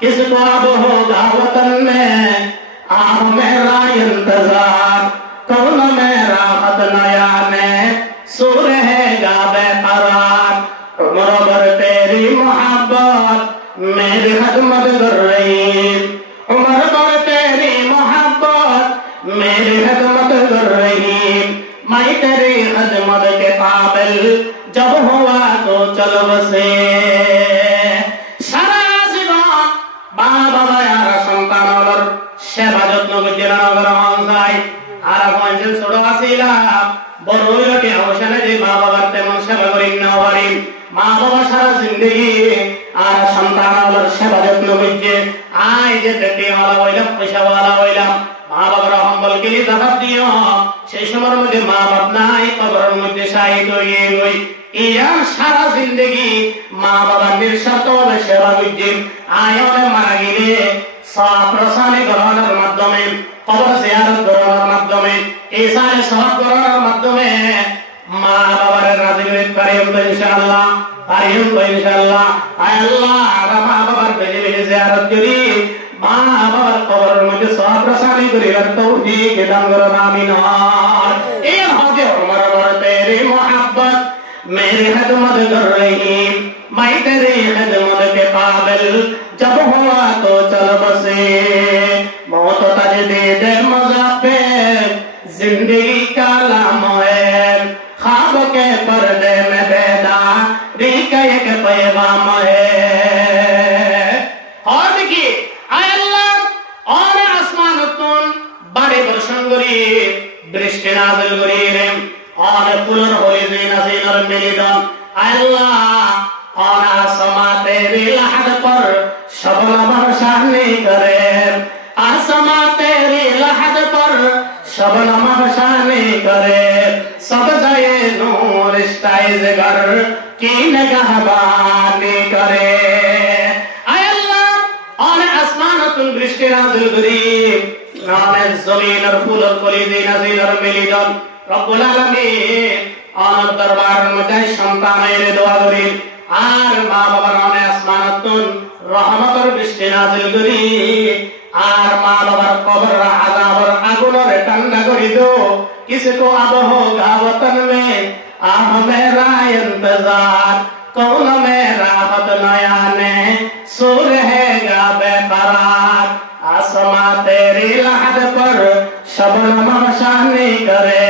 किसको अब होगा वतन में आह मेरा इंतजार कौन मेरा खत नया में सुर है गा बेकरार उम्र भर तेरी मोहब्बत मेरी खदमत कर रही उम्र भर तेरी मोहब्बत मेरी खदमत कर रही मैं तेरी खदमत के काबिल जब हुआ तो चल बसे सारा जीवन মা বাবা আর সন্তানের সেবা যত্ন করতে যায় আর পঞ্চাশ ছোট আসিলাম বড় হইলে অবসানে যে মা বাবার তেমন সেবা করি না পারি মা বাবা সারা জিন্দগি আর সন্তানের সেবা যত্ন করছে আয় যে দেখে ওয়ালা হইলাম পয়সা ওয়ালা হইলাম মা বাবার হম্বল কিনি জবাব দিও সে সেই সময়ের মধ্যে মা বাপ নাই, কবরের মধ্যে শাহিদ হয়ে গই। ইয়ার সারা জিন্দগি মা বাবার নিঃস্বার্থভাবে সেবা করছেন। আয়নে মারা গেলে প্রসানি গ্রহণের মাধ্যমে, কবর জিয়ারত গ্রহণের মাধ্যমে, ঈসানে সওয়াব গ্রহণের মাধ্যমে মা বাবার রাজি করতে পারিম তো ইনশাআল্লাহ, পারিম তো ইনশাআল্লাহ। আয় আল্লাহ, আমরা মা বাবার বেজে বেজে জিয়ারত করি, মা বাবার কবরের মধ্যে সওয়াব প্রসানি করি, তৌফিক দান করুন, আমিন। এই হজে উমর বড় তেরি মোহাব্বত मेरी खिदमत कर रही, मैं तेरी खिदमत के काबिल जब हुआ तो चल बसे। मौत तजदीद मज़ा पे जिंदगी का लाम है, ख्वाब के पर्दे में बेदारी का एक पैगाम है। और देखिए आय अल्लाह और आसमान तुम बड़े बरसन करी, बृष्टि नाज़िल करी रे, और पुलर होई नज़ीर मिलिदन। अल्लाह और आसमां तेरी लहद पर शबनम शानी करे, आसमां तेरी लहद पर शबनम शानी करे, सब जाए नूर इस्ताइज़ घर की निगहबानी करे। अल्लाह और आसमान तुम बृष्टि नाज़िल करी, और ज़मीन और पुलर होई नज़ीर मिलिदन। রব্বুল আলামিন আমার দরবারের মধ্যে সন্তানের দোয়া করি, আর মা বাবার নামে আসমানাতুন রহমতের বৃষ্টি নাযিল করি, আর মা বাবার কবর আযাবের আগুনের ঠান্ডা করি দো। কিসকো আব হোগা ওতন মে আহ মেরা ইন্তজার, কৌন মে রাহত নয়ানে সো रहेगा बेकरार। आसमां तेरी लहद पर शबनम शानी करे,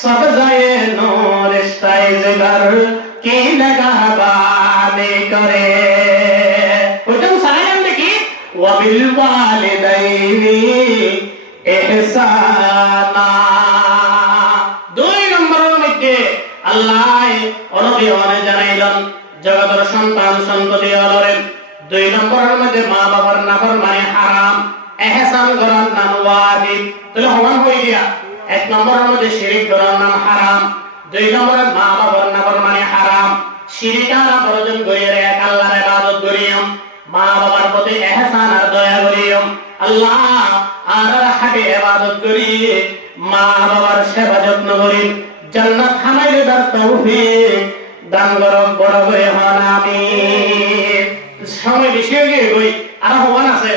सब जाए नूर इस्ताइज़ घर की निगहबानी करे। প্রথম সালাম দেখি ওয়াবিল ওয়ালিদাইনি ইহসানা। দুই নম্বরের মধ্যে আল্লাহ অনুবিহনে জানাইলেন জগতের সন্তান সন্ততি অলরেন। দুই নম্বরের মধ্যে মা বাবার নাফরমানি হারাম, ইহসান করার নাম ওয়াজিব। তাহলে সমান হয়ে গিয়া এক নম্বরের মধ্যে শিরিক করার নাম হারাম, দুই নম্বরে মা বাবার নাফরমানি হারাম। শিরিক আর বর্জন করিয়া এক আল্লাহর ইবাদত করিও, মা বাবার প্রতি ইহসান আর দয়া করিও। আল্লাহ আর হাতে ইবাদত করি, মা বাবার সেবা যত্ন করি, জান্নাত হামাইলে দার তৌফিক দান করো, বড় করে হন আমিন। সময় বেশি হয়ে গিয়ে কই আর হওয়ান আছে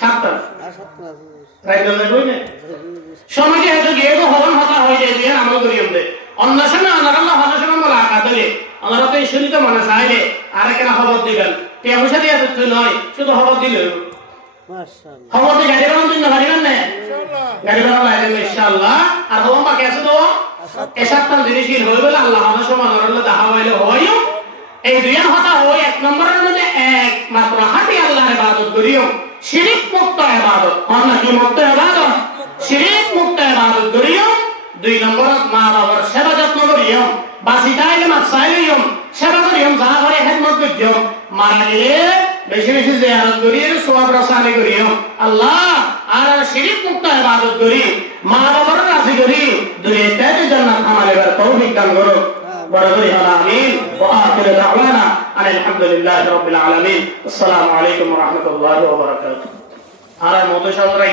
7টা রাইতে কই না সময় যে হেতু গিয়ে হওয়ান হতা হয়ে যায় দিয়ে আমল করি আমরা অন্য সময় আল্লাহ ভালো সময় বলা কাদলে আমরা তো এই শুনিতে মনে চাইলে আর কেন খবর দিবেন টেমো সাথে এত নয়, শুধু খবর দিলে মাশাআল্লাহ খবর দিয়ে গাড়ি বানান দিন না, গাড়ি বানান না ইনশাআল্লাহ, গাড়ি বানান লাগবে ইনশাআল্লাহ। আর হওয়ান বাকি আছে তো এই 7টা জিনিস কি হয়ে গেল আল্লাহ ভালো সময় আল্লাহ দেখা হইলে হয়ও। এই দুইয়ের কথা হয় এক নম্বরের মধ্যে একমাত্র হাতে আল্লাহর ইবাদত করিও, শিরিক মুক্ত ইবাদত, আমরা কি মুক্ত ইবাদত, শিরিক মুক্ত ইবাদত করিও। দুই নম্বরত মা বাবার সেবা যত্ন করিও, বাসি তাইলে মাসাইলিও সেবা করিও, যা করে খেদমত করিও, মারা গেলে বেশি বেশি জিয়ারত করিও, সওয়াব রসানি করিও। আল্লাহ আর শিরিক মুক্ত ইবাদত করি, মা বাবার রাজি করি, দুনিয়াতে জান্নাত আমাদের তৌফিক দান করো, বড় করে হন আমিন। ওয়া আখিরু দাওয়ানা আলহামদুলিল্লাহি রাব্বিল আলামিন। আসসালামু আলাইকুম ওয়া রাহমাতুল্লাহি ওয়া বারাকাতুহু। আর মতো সবাই